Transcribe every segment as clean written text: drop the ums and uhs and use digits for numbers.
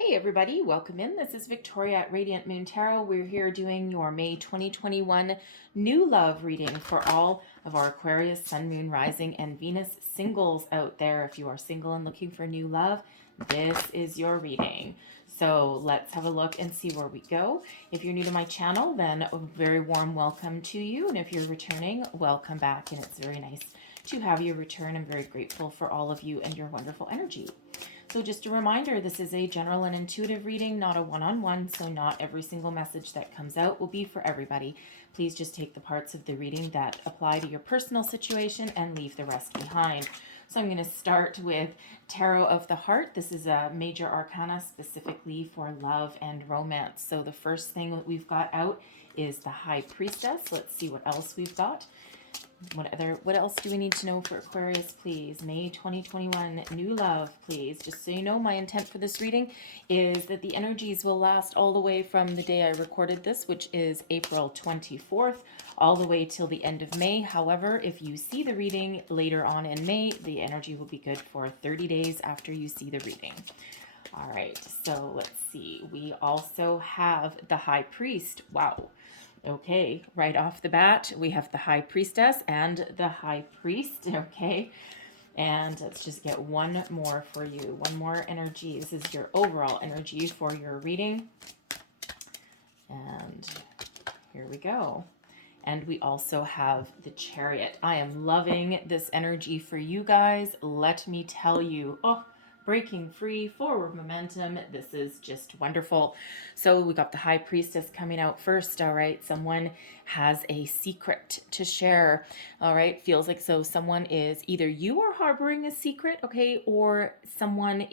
Hey everybody, welcome in. This is Victoria at Radiant Moon Tarot. We're here doing your May 2021 new love reading for all of our Aquarius, Sun, Moon, Rising, and Venus singles out there. If you are single and looking for new love, this is your reading. So let's have a look and see where we go. If you're new to my channel, then a very warm welcome to you. And if you're returning, welcome back. And it's very nice to have you return. I'm very grateful for all of you and your wonderful energy. So just a reminder, this is a general and intuitive reading, not a one-on-one, so not every single message that comes out will be for everybody. Please just take the parts of the reading that apply to your personal situation and leave the rest behind. So I'm going to start with Tarot of the Heart. This is a major arcana specifically for love and romance. So the first thing that we've got out is the High Priestess. Let's see what else we've got. What else do we need to know for Aquarius, please? May 2021, new love, please. Just so you know, my intent for this reading is that the energies will last all the way from the day I recorded this, which is April 24th, all the way till the end of May. However, if you see the reading later on in May, the energy will be good for 30 days after you see the reading. All right, so let's see. We also have the High Priest. Wow. Okay, right off the bat, we have the High Priestess and the High Priest, okay? And let's just get one more for you. One more energy. This is your overall energy for your reading. And here we go. And we also have the Chariot. I am loving this energy for you guys. Let me tell you. Oh, breaking free, forward momentum. This is just wonderful. So we got the High Priestess coming out first. All right, someone has a secret to share. All right, feels like so someone is, either you are harboring a secret, okay, or someone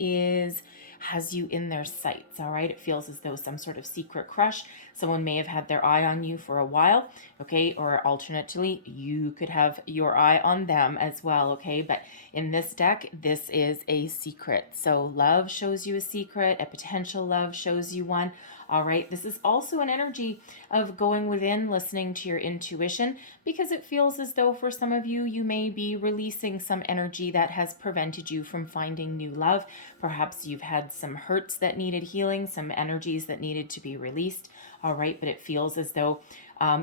has you in their sights. All right, it feels as though some sort of secret crush. Someone may have had their eye on you for a while, okay, or alternately you could have your eye on them as well, okay? But in this deck, this is a secret. So love shows you a secret, a potential love shows you one. All right, this is also an energy of going within, listening to your intuition, because it feels as though for some of you, you may be releasing some energy that has prevented you from finding new love. Perhaps you've had some hurts that needed healing, some energies that needed to be released. All right, but it feels as though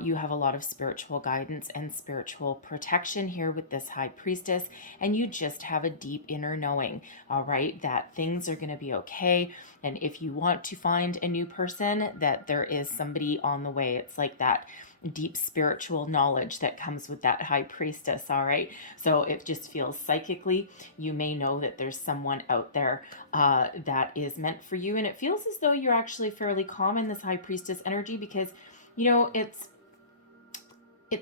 you have a lot of spiritual guidance and spiritual protection here with this High Priestess, and you just have a deep inner knowing, all right, that things are going to be okay. And if you want to find a new person, that there is somebody on the way. It's like that deep spiritual knowledge that comes with that High Priestess, all right? So it just feels psychically, you may know that there's someone out there that is meant for you, and it feels as though you're actually fairly calm in this High Priestess energy because, you know, it's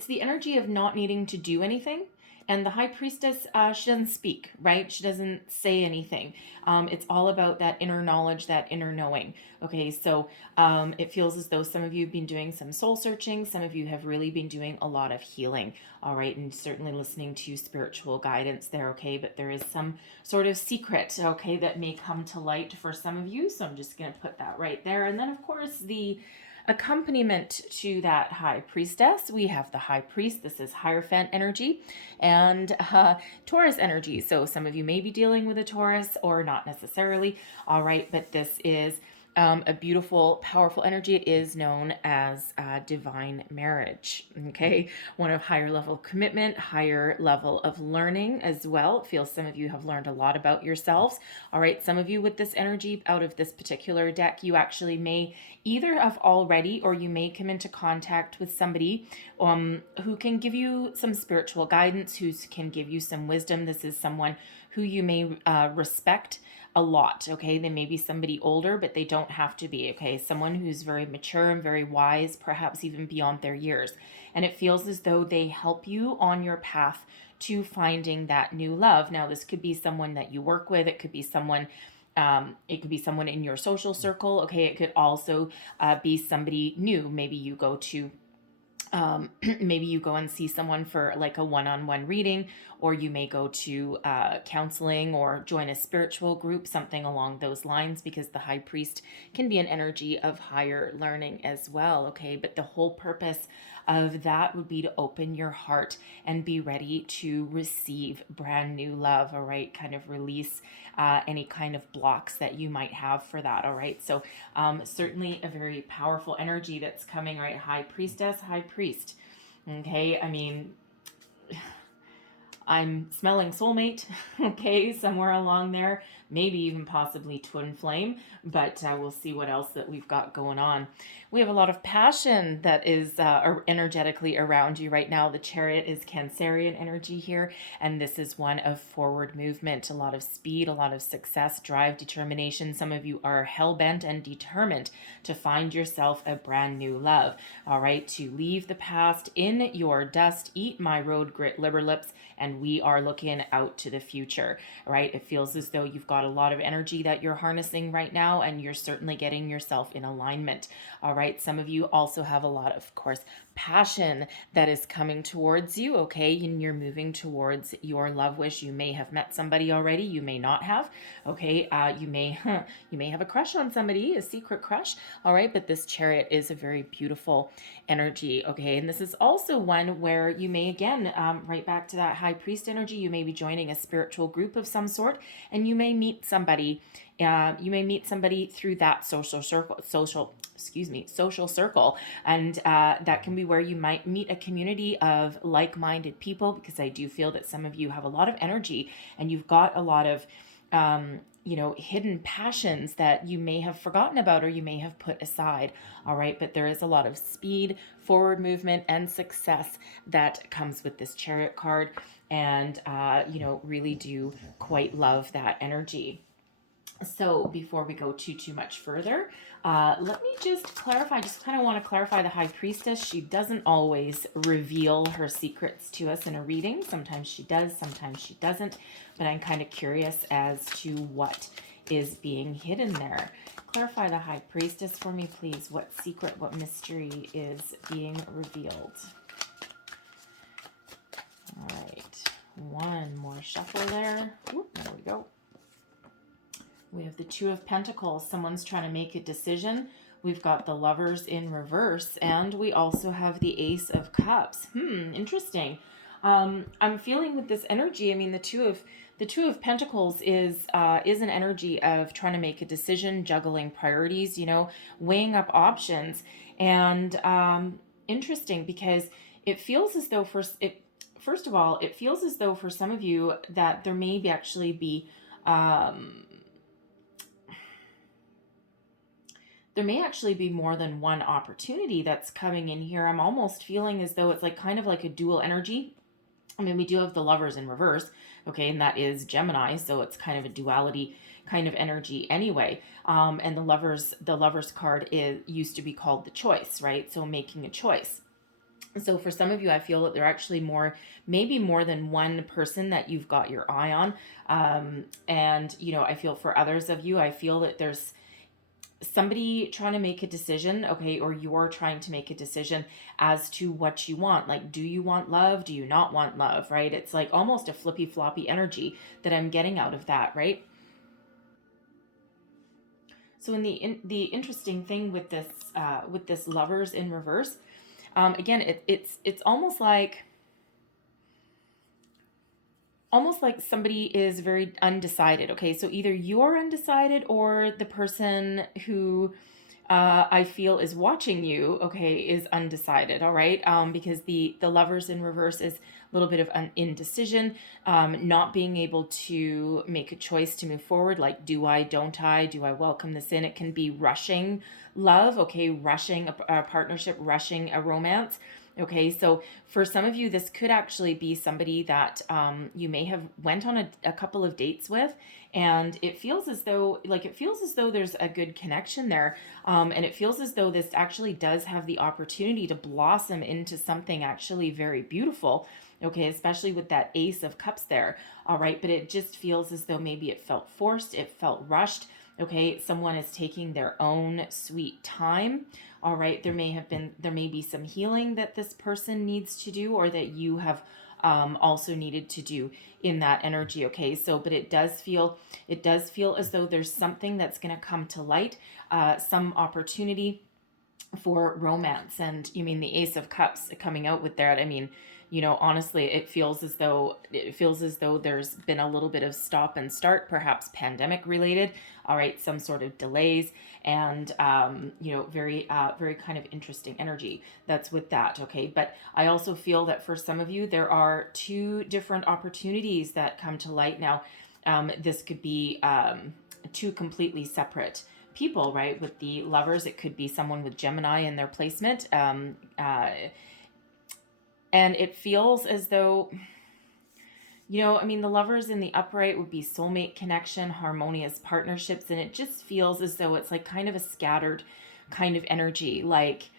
the energy of not needing to do anything. And the High Priestess, she doesn't speak, right? She doesn't say anything. It's all about that inner knowledge, that inner knowing. Okay, so it feels as though some of you have been doing some soul searching. Some of you have really been doing a lot of healing, all right? And certainly listening to spiritual guidance there, okay? But there is some sort of secret, okay, that may come to light for some of you. So I'm just going to put that right there. And then, of course, the accompaniment to that High Priestess, we have the High Priest. This is Hierophant energy and Taurus energy. So some of you may be dealing with a Taurus or not necessarily. All right, but this is a beautiful, powerful energy. It is known as divine marriage, okay? One of higher level commitment, higher level of learning as well. It feels some of you have learned a lot about yourselves. All right, some of you with this energy out of this particular deck, you actually may either have already or you may come into contact with somebody who can give you some spiritual guidance, who can give you some wisdom. This is someone who you may respect a lot, okay? They may be somebody older, but they don't have to be, okay? Someone who's very mature and very wise, perhaps even beyond their years. And it feels as though they help you on your path to finding that new love. Now, this could be someone that you work with. It could be someone in your social circle, okay? It could also be somebody new. Maybe you go to maybe you go and see someone for like a one-on-one reading, or you may go to counseling or join a spiritual group, something along those lines, because the high priest can be an energy of higher learning as well. Okay, but the whole purpose of that would be to open your heart and be ready to receive brand new love. All right, kind of release any kind of blocks that you might have for that. All right, so certainly a very powerful energy that's coming, right? High priestess, high priest. Okay, I mean, I'm smelling soulmate, okay, somewhere along there, maybe even possibly twin flame, but we'll see what else that we've got going on. We have a lot of passion that is energetically around you right now. The Chariot is Cancerian energy here, and this is one of forward movement, a lot of speed, a lot of success, drive, determination. Some of you are hell-bent and determined to find yourself a brand new love, all right, to leave the past in your dust, eat my road grit liver lips, and we are looking out to the future, right? It feels as though you've got a lot of energy that you're harnessing right now, and you're certainly getting yourself in alignment, all right? Some of you also have a lot of course, passion that is coming towards you, okay? And you're moving towards your love wish. You may have met somebody already, you may not have, okay? You may have a crush on somebody, a secret crush, all right? But this Chariot is a very beautiful energy, okay? And this is also one where you may, again, right back to that high priest energy, you may be joining a spiritual group of some sort, and you may meet somebody through that social circle, and that can be where you might meet a community of like-minded people, because I do feel that some of you have a lot of energy and you've got a lot of hidden passions that you may have forgotten about or you may have put aside, all right? But there is a lot of speed, forward movement, and success that comes with this Chariot card, and really do quite love that energy. So before we go too much further, let me just clarify, just kind of want to clarify the High Priestess. She doesn't always reveal her secrets to us in a reading. Sometimes she does, sometimes she doesn't, but I'm kind of curious as to what is being hidden there. Clarify the High Priestess for me, please. What secret, what mystery is being revealed? All right, one more shuffle there. Whoop, there we go. We have the Two of Pentacles. Someone's trying to make a decision. We've got the Lovers in reverse, and we also have the Ace of Cups. Interesting. I'm feeling with this energy, I mean, the Two of Pentacles is an energy of trying to make a decision, juggling priorities, weighing up options. And interesting, because it feels as though first of all, it feels as though for some of you that there may actually be more than one opportunity that's coming in here. I'm almost feeling as though it's like kind of like a dual energy. I mean, we do have the Lovers in reverse, okay, and that is Gemini, so it's kind of a duality kind of energy anyway. And the Lovers card used to be called the Choice, right? So making a choice. So for some of you, I feel that there are actually maybe more than one person that you've got your eye on. And I feel for others of you, I feel that there's somebody trying to make a decision, okay, or you're trying to make a decision as to what you want. Like, do you want love? Do you not want love, right? It's like almost a flippy floppy energy that I'm getting out of that, right? So in the interesting thing with this Lovers in reverse, again, it's almost like somebody is very undecided. Okay, so either you're undecided or the person who I feel is watching you, okay, is undecided. All right, because the Lovers in reverse is a little bit of an indecision, not being able to make a choice to move forward. Like, do I, don't I, do I welcome this in? It can be rushing love, okay, rushing a partnership, rushing a romance. Okay, so for some of you, this could actually be somebody that you may have went on a couple of dates with, and it feels as though there's a good connection there, and it feels as though this actually does have the opportunity to blossom into something actually very beautiful. Okay, especially with that Ace of Cups there. All right, but it just feels as though maybe it felt forced, it felt rushed. Okay, someone is taking their own sweet time. All right, there may be some healing that this person needs to do, or that you have also needed to do in that energy. Okay, so but it does feel as though there's something that's going to come to light, some opportunity for romance. And you mean the Ace of Cups coming out with that, I mean, honestly, it feels as though there's been a little bit of stop and start, perhaps pandemic related. All right, some sort of delays, and very kind of interesting energy that's with that. Okay, but I also feel that for some of you there are two different opportunities that come to light now. This could be two completely separate people, right? With the Lovers, it could be someone with Gemini in their placement. And it feels as though, I mean, the Lovers in the upright would be soulmate connection, harmonious partnerships. And it just feels as though it's like kind of a scattered kind of energy. Like,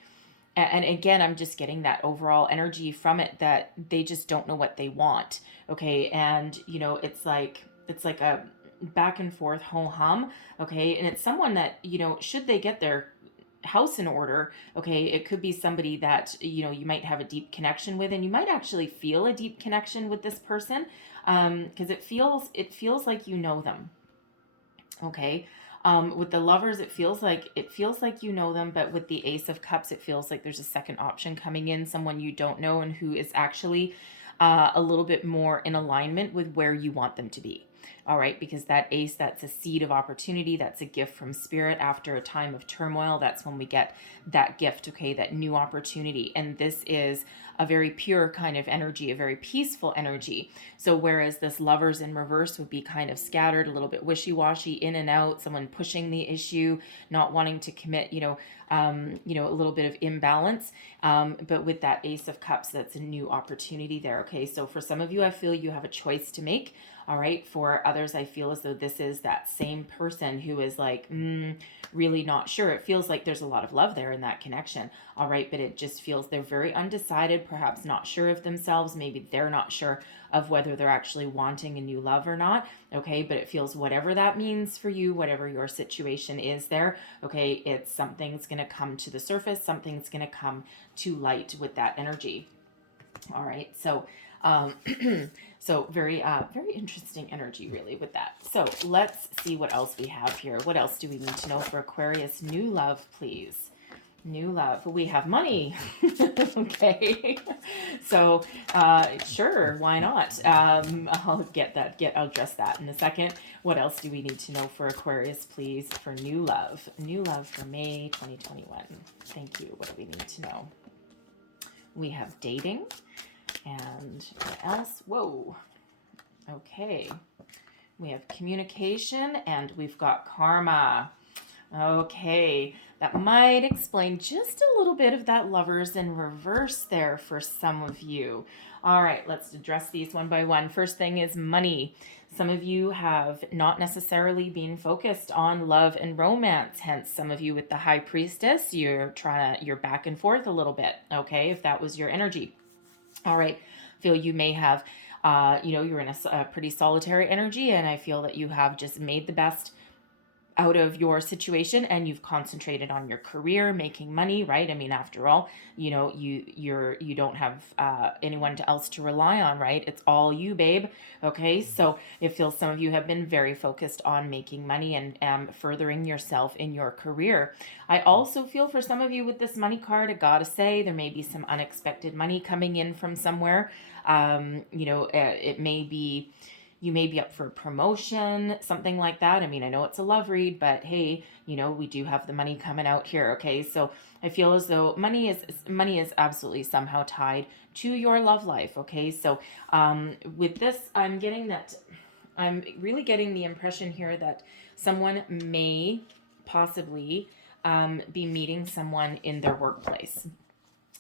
and again, I'm just getting that overall energy from it that they just don't know what they want. Okay. And, it's like a back and forth ho hum. Okay. And it's someone that, should they get their house in order, okay, it could be somebody that, you might have a deep connection with, and you might actually feel a deep connection with this person, because it feels like you know them. Okay. With the Lovers, it feels like you know them, but with the Ace of Cups, it feels like there's a second option coming in, someone you don't know and who is actually a little bit more in alignment with where you want them to be. All right, because that ace, that's a seed of opportunity. That's a gift from spirit after a time of turmoil. That's when we get that gift, okay, that new opportunity. And this is a very pure kind of energy, a very peaceful energy. So whereas this Lovers in reverse would be kind of scattered, a little bit wishy-washy, in and out, someone pushing the issue, not wanting to commit, a little bit of imbalance. But with that Ace of Cups, that's a new opportunity there. Okay, so for some of you, I feel you have a choice to make. All right. For others, I feel as though this is that same person who is like, really not sure. It feels like there's a lot of love there in that connection. All right. But it just feels they're very undecided, perhaps not sure of themselves. Maybe they're not sure of whether they're actually wanting a new love or not. Okay. But it feels whatever that means for you, whatever your situation is there. Okay. It's something's going to come to the surface. Something's going to come to light with that energy. All right. So, so very interesting energy really with that. So let's see what else we have here. What else do we need to know for Aquarius? New love, please. New love. We have money. Okay. So, sure. Why not? I'll address that in a second. What else do we need to know for Aquarius, please, for new love? New love for May 2021. Thank you. What do we need to know? We have dating. And what else? Whoa. Okay. We have communication and we've got karma. Okay. That might explain just a little bit of that Lovers in reverse there for some of you. All right, let's address these one by one. First thing is money. Some of you have not necessarily been focused on love and romance. Hence, some of you with the High Priestess, you're back and forth a little bit. Okay, if that was your energy. All right, feel you may have, you're in a pretty solitary energy, and I feel that you have just made the best out of your situation and you've concentrated on your career, making money, right? I mean, after all, you don't have anyone else to rely on, right? It's all you, babe. Okay, so it feels some of you have been very focused on making money and furthering yourself in your career. I also feel for some of you with this money card, I gotta say, there may be some unexpected money coming in from somewhere. It may be, you may be up for a promotion, something like that. I mean, I know it's a love read, but hey, we do have the money coming out here. Okay, so I feel as though money is absolutely somehow tied to your love life. Okay, so with this, I'm really getting the impression here that someone may possibly be meeting someone in their workplace.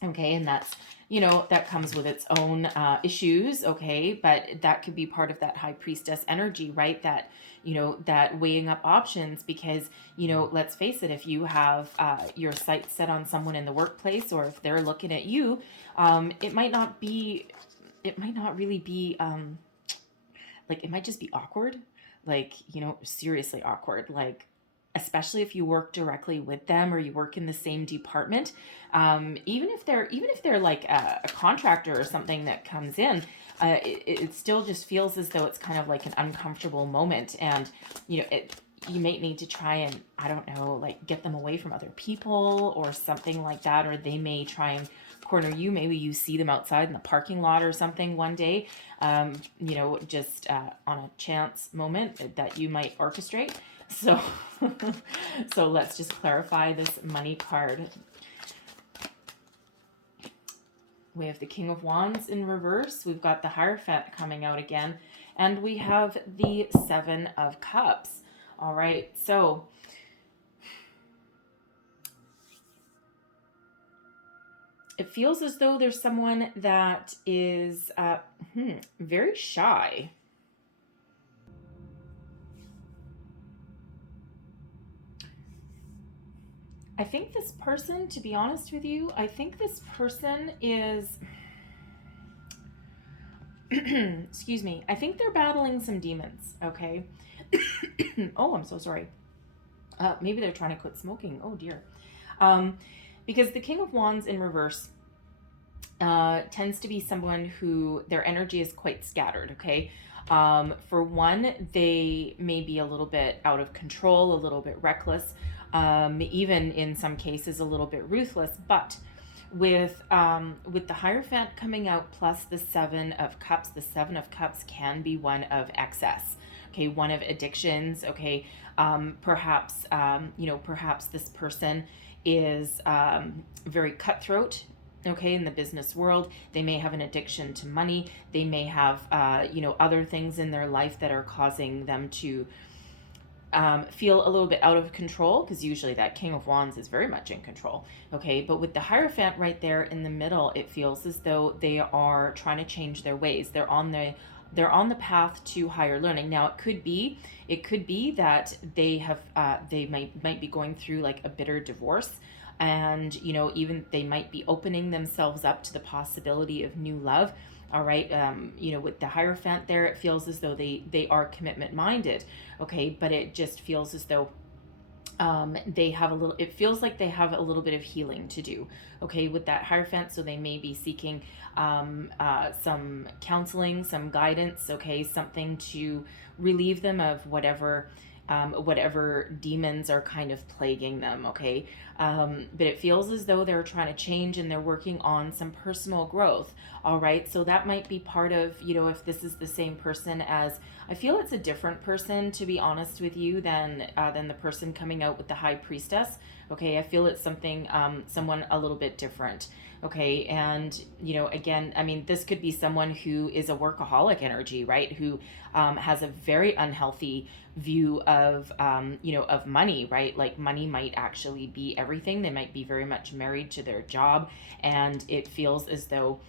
Okay, and that's, that comes with its own issues, okay, but that could be part of that High Priestess energy, right? That, that weighing up options, because, let's face it, if you have your sights set on someone in the workplace, or if they're looking at you, it might not really be, like, it might just be awkward, like, seriously awkward, like, especially if you work directly with them or you work in the same department, even if they're like a contractor or something that comes in, it still just feels as though it's kind of like an uncomfortable moment, and you may need to try and, I don't know, like get them away from other people or something like that, or they may try and corner you. Maybe you see them outside in the parking lot or something one day, just on a chance moment that you might orchestrate. So, so let's just clarify this money card. We have the King of Wands in reverse. We've got the Hierophant coming out again. And we have the Seven of Cups. All right, so it feels as though there's someone that is very shy. I think this person, to be honest with you, I think this person is, excuse me, I think they're battling some demons, okay? Oh, I'm so sorry. Maybe they're trying to quit smoking. Oh, dear. Because the King of Wands in reverse tends to be someone who their energy is quite scattered, okay? For one, they may be a little bit out of control, a little bit reckless, even in some cases a little bit ruthless. But with the Hierophant coming out plus the Seven of Cups, the Seven of Cups can be one of excess, okay, one of addictions, okay. Perhaps this person is very cutthroat, okay, in the business world. They may have an addiction to money. They may have other things in their life that are causing them to feel a little bit out of control, because usually that King of Wands is very much in control, okay? But with the Hierophant right there in the middle, it feels as though they are trying to change their ways. They're on the path to higher learning. Now it could be that they might be going through like a bitter divorce, and even they might be opening themselves up to the possibility of new love. All right, with the Hierophant there, it feels as though they are commitment minded, okay, but it just feels as though it feels like they have a little bit of healing to do, okay, with that Hierophant. So they may be seeking some counseling, some guidance, okay, something to relieve them of whatever demons are kind of plaguing them, okay. But it feels as though they're trying to change and they're working on some personal growth. All right, so that might be part of, if this is the same person as, I feel it's a different person, to be honest with you, than the person coming out with the High Priestess. Okay, I feel it's someone a little bit different. Okay, and again, I mean, this could be someone who is a workaholic energy, right? Who has a very unhealthy view of of money, right? Like money might actually be everything. They might be very much married to their job, and it feels as though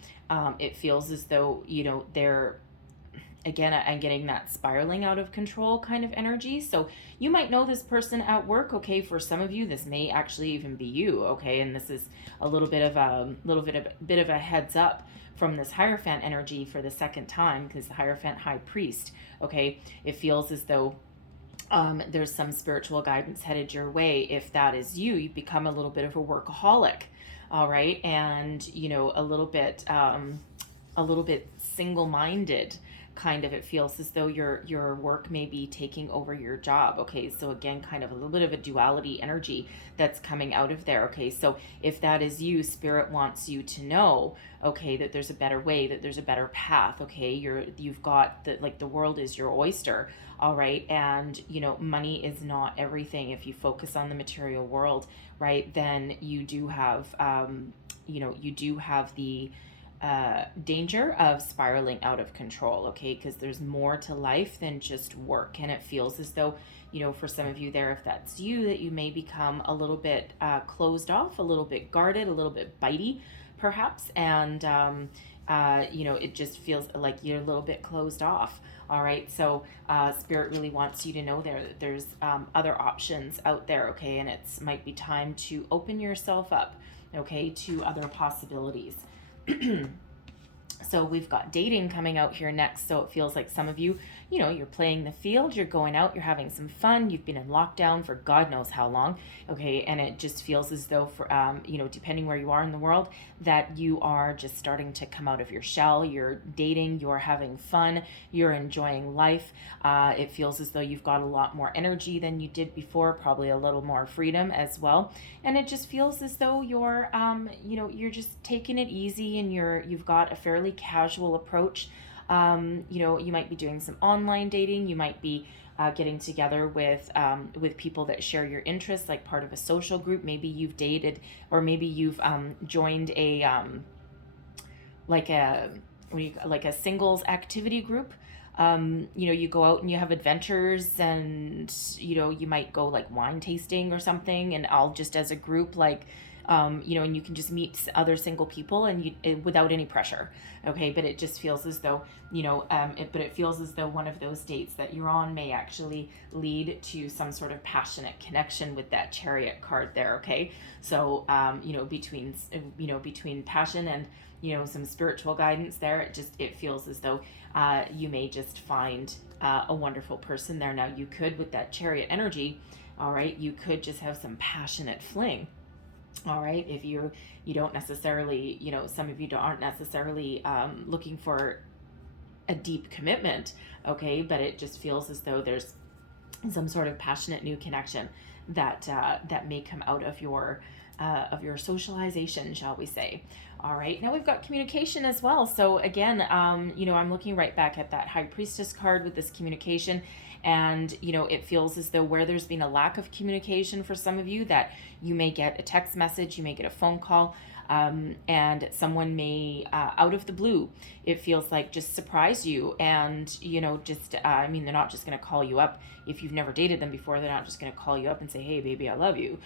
they're, again, I'm getting that spiraling out of control kind of energy. So you might know this person at work, okay? For some of you, this may actually even be you, okay? And this is a little bit of a heads up from this Hierophant energy for the second time, because the Hierophant High Priest, okay? It feels as though there's some spiritual guidance headed your way. If that is you, you become a little bit of a workaholic, all right? And a little bit single-minded, kind of. It feels as though your work may be taking over your job, okay? So again, kind of a little bit of a duality energy that's coming out of there, okay? So if that is you, Spirit wants you to know, okay, that there's a better way, that there's a better path, okay? You've got the world is your oyster, all right? And money is not everything. If you focus on the material world, right, then you do have the danger of spiraling out of control, okay? Because there's more to life than just work. And it feels as though, for some of you there, if that's you, that you may become a little bit closed off, a little bit guarded, a little bit bitey, perhaps. And, it just feels like you're a little bit closed off. All right. So Spirit really wants you to know that there's other options out there, okay? And might be time to open yourself up, okay, to other possibilities. So we've got dating coming out here next. So it feels like some of you, you know, you're playing the field, you're going out, you're having some fun. You've been in lockdown for God knows how long. Okay. And it just feels as though for, you know, depending where you are in the world, that you are just starting to come out of your shell. You're dating, you're having fun, you're enjoying life. It feels as though you've got a lot more energy than you did before, probably a little more freedom as well. And it just feels as though you're, you know, you're just taking it easy, and you've got a fairly casual approach. You know, you might be doing some online dating. You might be getting together with people that share your interests, like part of a social group. Maybe you've dated, or maybe you've joined a like a like a singles activity group. You know, you go out and you have adventures, and you know, you might go like wine tasting or something, and all just as a group, like you know, and you can just meet other single people, and without any pressure. Okay, but it just feels as though, you know, but it feels as though one of those dates that you're on may actually lead to some sort of passionate connection with that Chariot card there. Okay, so you know, between passion and, you know, some spiritual guidance there, it feels as though you may just find a wonderful person there. Now, you could, with that Chariot energy, all right, you could just have some passionate fling. All right, if you don't necessarily, you know, some of you aren't necessarily looking for a deep commitment, okay, but it just feels as though there's some sort of passionate new connection that that may come out of your socialization, shall we say. All right, now we've got communication as well. So again, you know, I'm looking right back at that High Priestess card with this communication. And, you know, it feels as though where there's been a lack of communication for some of you, that you may get a text message, you may get a phone call, and someone may, out of the blue, it feels like just surprise you. And, you know, just, I mean, they're not just going to call you up. If you've never dated them before, they're not just going to call you up and say, hey, baby, I love you.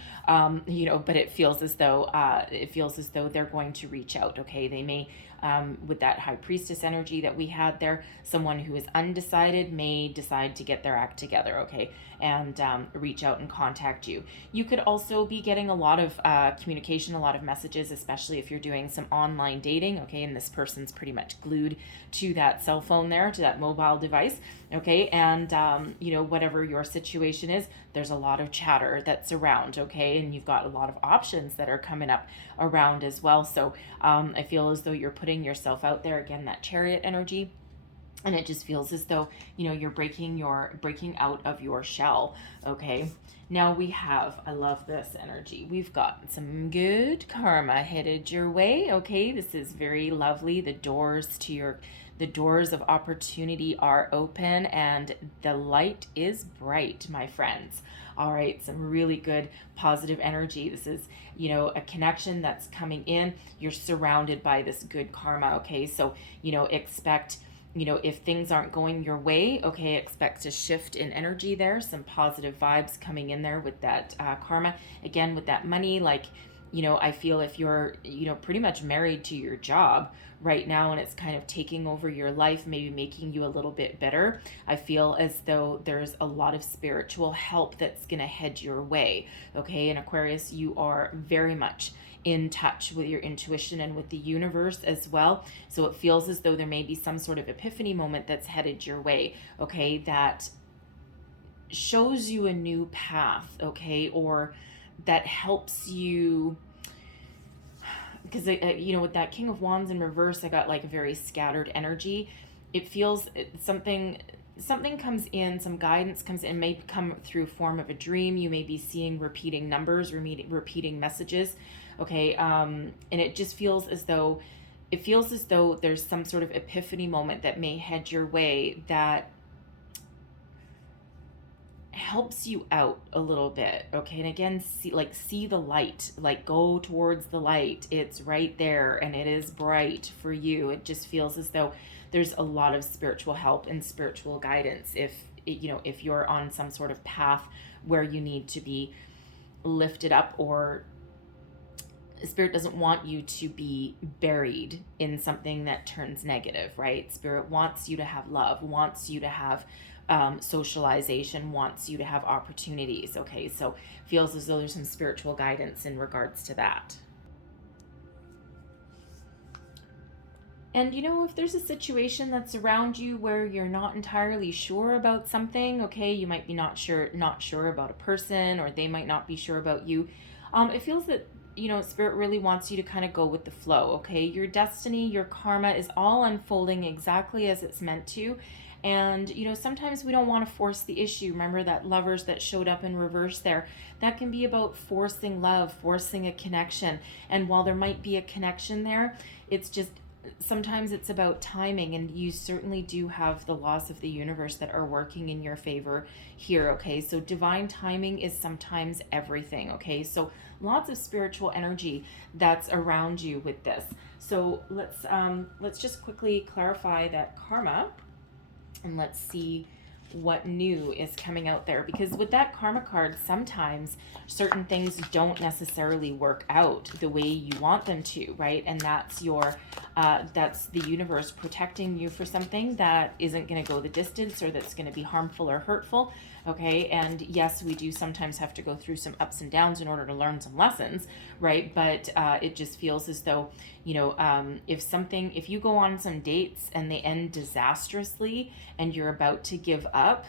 You know, but it feels as though they're going to reach out. Okay. They may, with that High Priestess energy that we had there, someone who is undecided may decide to get their act together, okay, and reach out and contact you. You could also be getting a lot of communication, a lot of messages, especially if you're doing some online dating, okay, and this person's pretty much glued to that cell phone there, to that mobile device, okay, and you know, whatever your situation is, there's a lot of chatter that's around, okay, and you've got a lot of options that are coming up around as well. So I feel as though you're putting yourself out there, again, that Chariot energy. And it just feels as though, you know, you're breaking out of your shell. Okay. Now we have, I love this energy. We've got some good karma headed your way. Okay. This is very lovely. The doors of opportunity are open, and the light is bright, my friends. All right, some really good positive energy. This is, you know, a connection that's coming in. You're surrounded by this good karma, okay? So, you know, expect, you know, if things aren't going your way, okay, expect a shift in energy there, some positive vibes coming in there with that karma. Again, with that money, like, you know, I feel if you're, you know, pretty much married to your job right now, and it's kind of taking over your life, maybe making you a little bit bitter, I feel as though there's a lot of spiritual help that's going to head your way. Okay. And Aquarius, you are very much in touch with your intuition and with the universe as well. So it feels as though there may be some sort of epiphany moment that's headed your way. Okay. That shows you a new path. Okay. Or that helps you, because you know, with that King of Wands in reverse, I got like a very scattered energy. It feels something comes in, some guidance comes in, may come through form of a dream. You may be seeing repeating numbers, repeating messages. Okay. And it just feels as though there's some sort of epiphany moment that may head your way that helps you out a little bit. Okay. And again, see the light, like go towards the light. It's right there, and it is bright for you. It just feels as though there's a lot of spiritual help and spiritual guidance if you're on some sort of path where you need to be lifted up, or Spirit doesn't want you to be buried in something that turns negative, right? Spirit wants you to have love, wants you to have socialization, wants you to have opportunities. Okay, so feels as though there's some spiritual guidance in regards to that. And you know, if there's a situation that's around you where you're not entirely sure about something, okay, you might be not sure about a person, or they might not be sure about you. It feels that, you know, Spirit really wants you to kind of go with the flow, okay? Your destiny, your karma is all unfolding exactly as it's meant to. And, you know, sometimes we don't want to force the issue. Remember that Lovers that showed up in reverse there? That can be about forcing love, forcing a connection. And while there might be a connection there, it's just sometimes it's about timing, and you certainly do have the laws of the universe that are working in your favor here, okay? So divine timing is sometimes everything, okay? So lots of spiritual energy that's around you with this. So let's just quickly clarify that karma, and let's see what new is coming out there, because with that karma card, sometimes certain things don't necessarily work out the way you want them to, right? And that's that's the universe protecting you for something that isn't going to go the distance, or that's going to be harmful or hurtful, okay? And yes, we do sometimes have to go through some ups and downs in order to learn some lessons, right? But it just feels as though, you know, if you go on some dates and they end disastrously and you're about to give up,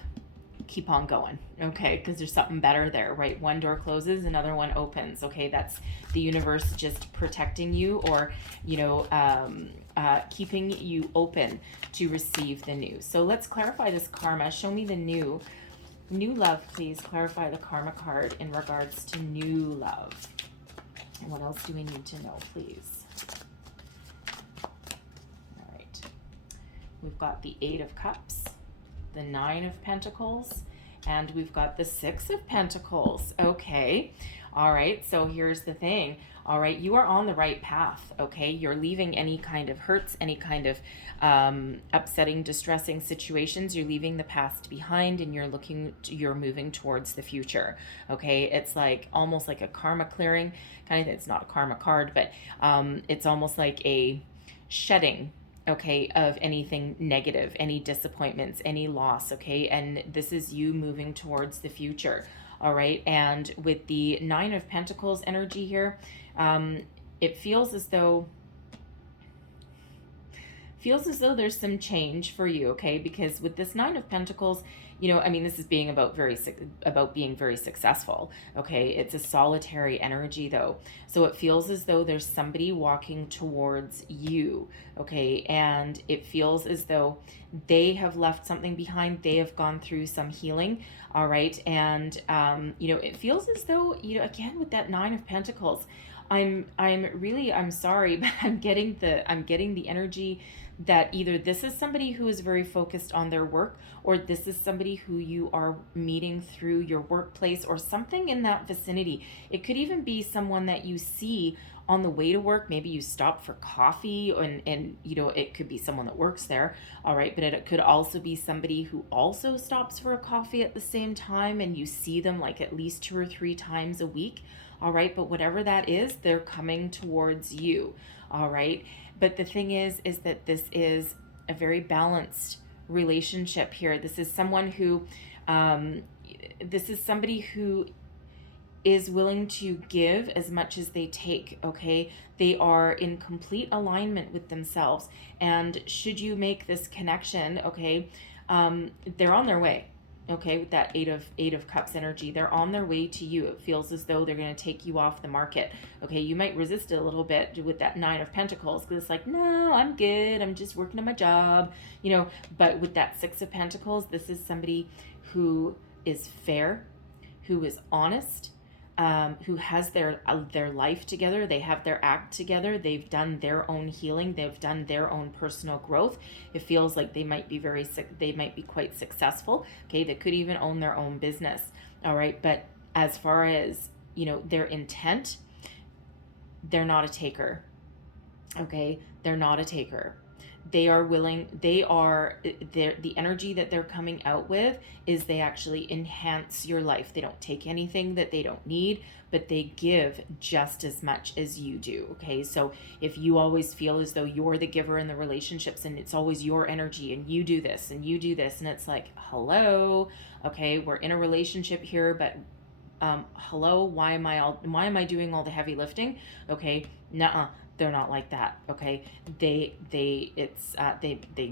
keep on going, okay? Because there's something better there, right? One door closes, another one opens, okay? That's the universe just protecting you, or, you know, keeping you open to receive the new. So let's clarify this karma. Show me the new love, please. Clarify the karma card in regards to new love. And what else do we need to know, please? All right. We've got the 8 of Cups, the 9 of Pentacles, and we've got the 6 of Pentacles. Okay. All right. So here's the thing. All right. You are on the right path. Okay. You're leaving any kind of hurts, any kind of upsetting, distressing situations. You're leaving the past behind, and you're moving towards the future. Okay. It's like almost like a karma clearing kind of. It's not a karma card, but it's almost like a shedding, okay, of anything negative, any disappointments, any loss, okay? And this is you moving towards the future, all right? And with the 9 of Pentacles energy here, it feels as though there's some change for you, okay? Because with this 9 of Pentacles, you know, I mean, this is being about being very successful, okay? It's a solitary energy, though. So it feels as though there's somebody walking towards you, okay? And it feels as though they have left something behind. They have gone through some healing, all right? And, you know, it feels as though, you know, again, with that 9 of Pentacles, I'm sorry, but I'm getting the energy that either this is somebody who is very focused on their work, or this is somebody who you are meeting through your workplace or something in that vicinity. It could even be someone that you see on the way to work. Maybe you stop for coffee, and you know, it could be someone that works there, all right? But it could also be somebody who also stops for a coffee at the same time, and you see them like at least 2 or 3 times a week, all right? But whatever that is, they're coming towards you, all right? But the thing is that this is a very balanced relationship here. This is someone who, this is somebody who is willing to give as much as they take, okay? They are in complete alignment with themselves. And should you make this connection, okay, they're on their way. Okay, with that eight of Cups energy, they're on their way to you. It feels as though they're going to take you off the market. Okay, you might resist it a little bit with that 9 of Pentacles, because it's like, no, I'm good, I'm just working on my job, you know. But with that 6 of Pentacles, this is somebody who is fair, who is honest, who has their life together. They have their act together. They've done their own healing. They've done their own personal growth. It feels like they might be quite successful. Okay, they could even own their own business. All right, but as far as, you know, their intent, they're not a taker. Okay, they're not a taker. They are willing, the energy that they're coming out with is they actually enhance your life. They don't take anything that they don't need, but they give just as much as you do, okay? So if you always feel as though you're the giver in the relationships, and it's always your energy, and you do this, and you do this, and it's like, hello, okay, we're in a relationship here, but hello, why am I doing all the heavy lifting? Okay, nuh-uh. they're not like that. Okay, they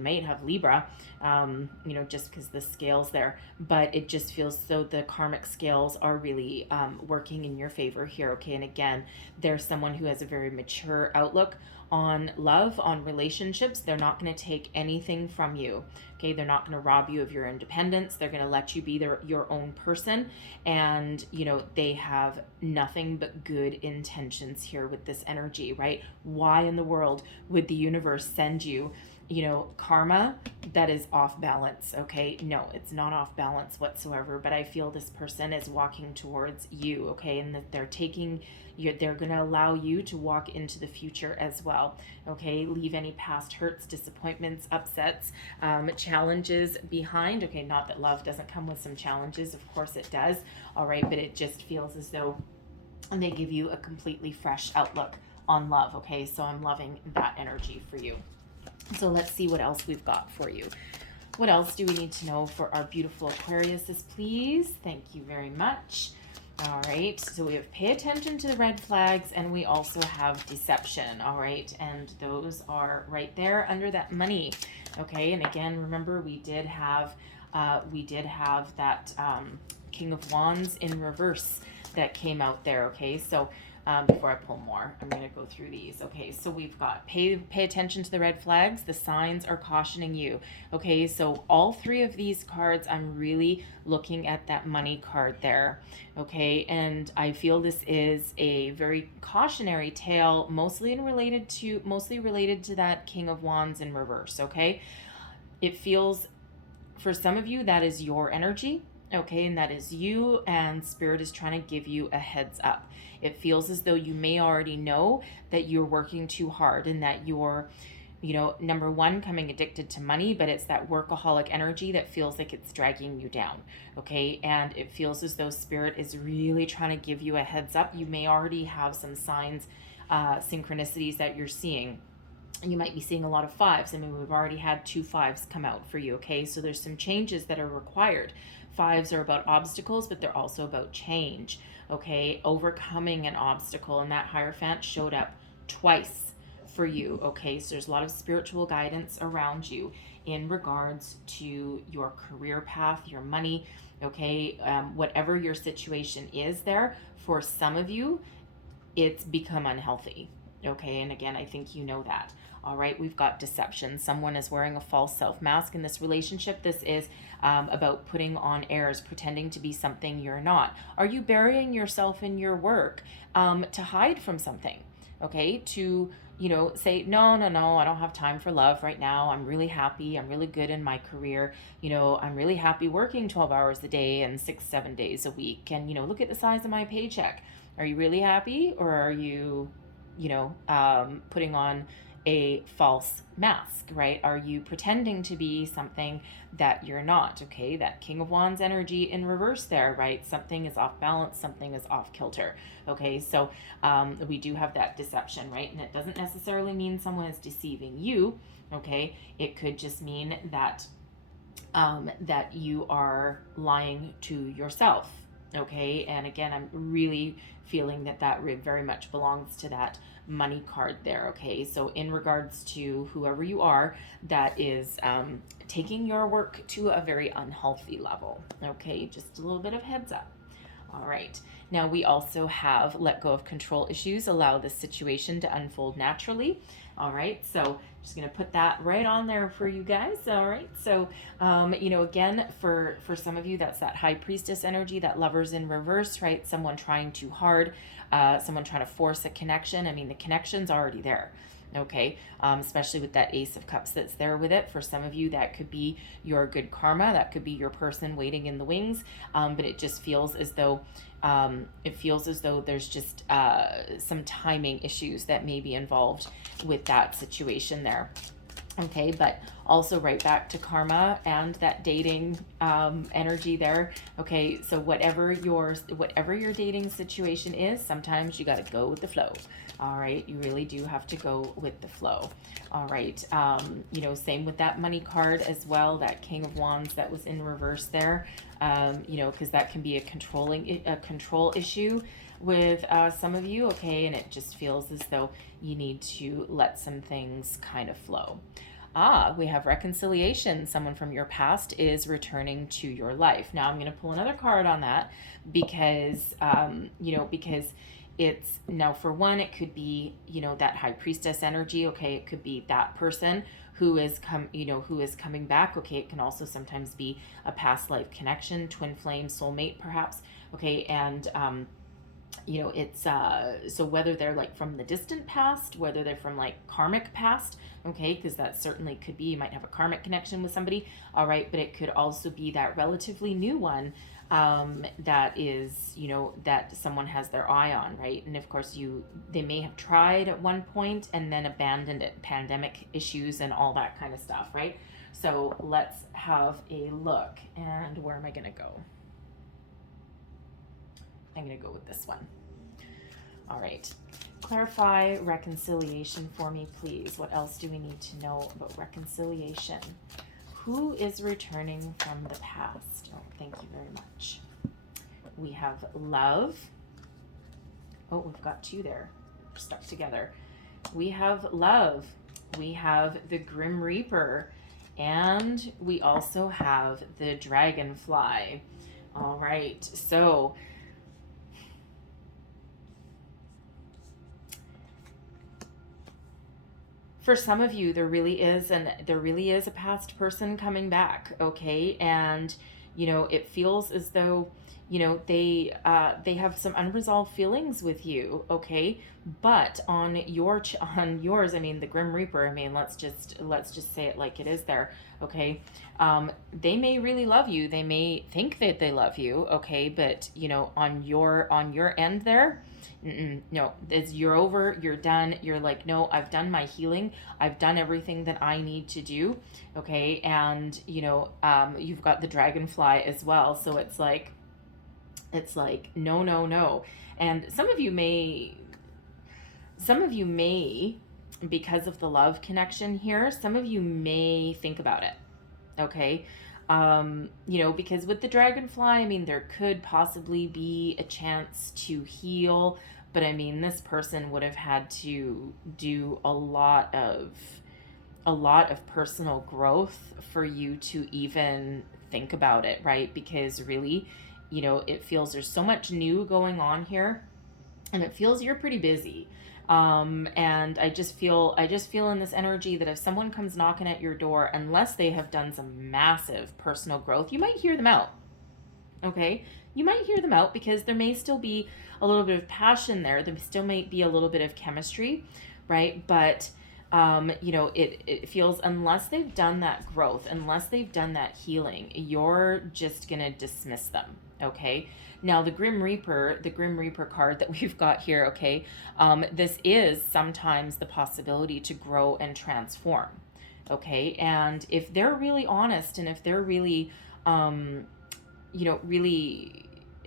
might have Libra, you know, just because the scales there, but it just feels so the karmic scales are really working in your favor here. Okay, and again, there's someone who has a very mature outlook on love, on relationships. They're not going to take anything from you. Okay, they're not going to rob you of your independence. They're going to let you be your own person, and you know, they have nothing but good intentions here with this energy, right? Why in the world would the universe send you, you know, karma that is off balance? Okay, no, it's not off balance whatsoever, but I feel this person is walking towards you, okay, and that they're taking you, they're going to allow you to walk into the future as well. Okay, leave any past hurts, disappointments, upsets, challenges behind. Okay, not that love doesn't come with some challenges, of course it does. All right, but it just feels as though they give you a completely fresh outlook on love. Okay, so I'm loving that energy for you. So let's see what else we've got for you. What else do we need to know for our beautiful Aquariuses, please? Thank you very much. All right, so we have pay attention to the red flags, and we also have deception. All right, and those are right there under that money. Okay, and again, remember we did have that King of Wands in reverse that came out there. Okay, so before I pull more, I'm going to go through these. Okay, so we've got pay attention to the red flags. The signs are cautioning you. Okay, so all three of these cards, I'm really looking at that money card there. Okay, and I feel this is a very cautionary tale, mostly related to that King of Wands in reverse. Okay, it feels, for some of you, that is your energy. Okay, and that is you, and Spirit is trying to give you a heads up. It feels as though you may already know that you're working too hard, and that you're, you know, number one, coming addicted to money, but it's that workaholic energy that feels like it's dragging you down. Okay, and it feels as though Spirit is really trying to give you a heads up. You may already have some signs, synchronicities that you're seeing. You might be seeing a lot of fives. I mean, we've already had 2 5s come out for you. Okay, so there's some changes that are required. 5s are about obstacles, but they're also about change. Okay, overcoming an obstacle, and that Hierophant showed up twice for you. Okay, so there's a lot of spiritual guidance around you in regards to your career path, your money. Okay, whatever your situation is there, for some of you, it's become unhealthy. Okay, and again, I think you know that. All right, we've got deception. Someone is wearing a false self mask in this relationship. This is about putting on airs, pretending to be something you're not. Are you burying yourself in your work to hide from something? Okay, to, you know, say, no, I don't have time for love right now. I'm really happy. I'm really good in my career. You know, I'm really happy working 12 hours a day and 6-7 days a week. And, you know, look at the size of my paycheck. Are you really happy, or are you, you know, putting on a false mask, right? Are you pretending to be something that you're not? Okay, that King of Wands energy in reverse there, right? Something is off balance, something is off kilter. Okay, so we do have that deception, right? And it doesn't necessarily mean someone is deceiving you. Okay, it could just mean that that you are lying to yourself. Okay, and again, I'm really feeling that very much belongs to that money card there. Okay, so in regards to whoever you are that is taking your work to a very unhealthy level. Okay, just a little bit of heads up. All right, now we also have let go of control issues, allow this situation to unfold naturally. All right, so just going to put that right on there for you guys. All right, so you know, again, for some of you, that's that High Priestess energy, that Lovers in reverse, right? Someone trying too hard, someone trying to force a connection. I mean, the connection's already there. Okay, especially with that Ace of Cups that's there with it. For some of you, that could be your good karma, that could be your person waiting in the wings, but it just feels as though there's just some timing issues that may be involved with that situation there. Okay, but also right back to karma and that dating energy there. Okay, so whatever your dating situation is, sometimes you got to go with the flow. All right, you really do have to go with the flow. All right, you know, same with that money card as well, that King of Wands that was in reverse there. you know, because that can be a control issue with some of you, okay, and it just feels as though you need to let some things kind of flow. We have reconciliation. Someone from your past is returning to your life. Now I'm going to pull another card on that because, you know, because it's now, for one, it could be, you know, that high priestess energy. Okay. It could be that person who is who is coming back. Okay. It can also sometimes be a past life connection, twin flame, soulmate, perhaps. Okay. And, you know, it's so whether they're like from the distant past, whether they're from like karmic past, okay, because that certainly could be, you might have a karmic connection with somebody, all right, but it could also be that relatively new one, that is, you know, that someone has their eye on, right? And of course they may have tried at one point and then abandoned it, pandemic issues and all that kind of stuff, right? So let's have a look. And where am I going to go? I'm going to go with this one. All right. Clarify reconciliation for me, please. What else do we need to know about reconciliation? Who is returning from the past? Oh, thank you very much. We have love. Oh, we've got two there stuck together. We have love. We have the Grim Reaper. And we also have the Dragonfly. All right. So for some of you, there really is a past person coming back, okay? And, you know, it feels as though, you know, they have some unresolved feelings with you, okay? But on yours, I mean, the Grim Reaper, I mean, let's just say it like it is there, okay? They may really love you. They may think that they love you, okay? But, you know, on your end there, no, you're over, you're done. You're like, no, I've done my healing. I've done everything that I need to do. Okay. And, you know, you've got the Dragonfly as well. So it's like, no, no, no. And some of you may, because of the love connection here, some of you may think about it. Okay. You know, because with the Dragonfly, I mean, there could possibly be a chance to heal, but I mean, this person would have had to do a lot of personal growth for you to even think about it, right? Because really, you know, it feels there's so much new going on here, and it feels you're pretty busy. And I just feel in this energy that if someone comes knocking at your door, unless they have done some massive personal growth, you might hear them out. Okay. You might hear them out because there may still be a little bit of passion there. There still might be a little bit of chemistry, right? But, you know, it feels, unless they've done that growth, unless they've done that healing, you're just going to dismiss them. Okay. Now, the Grim Reaper card that we've got here, okay, this is sometimes the possibility to grow and transform, okay? And if they're really honest, and if they're really, you know, really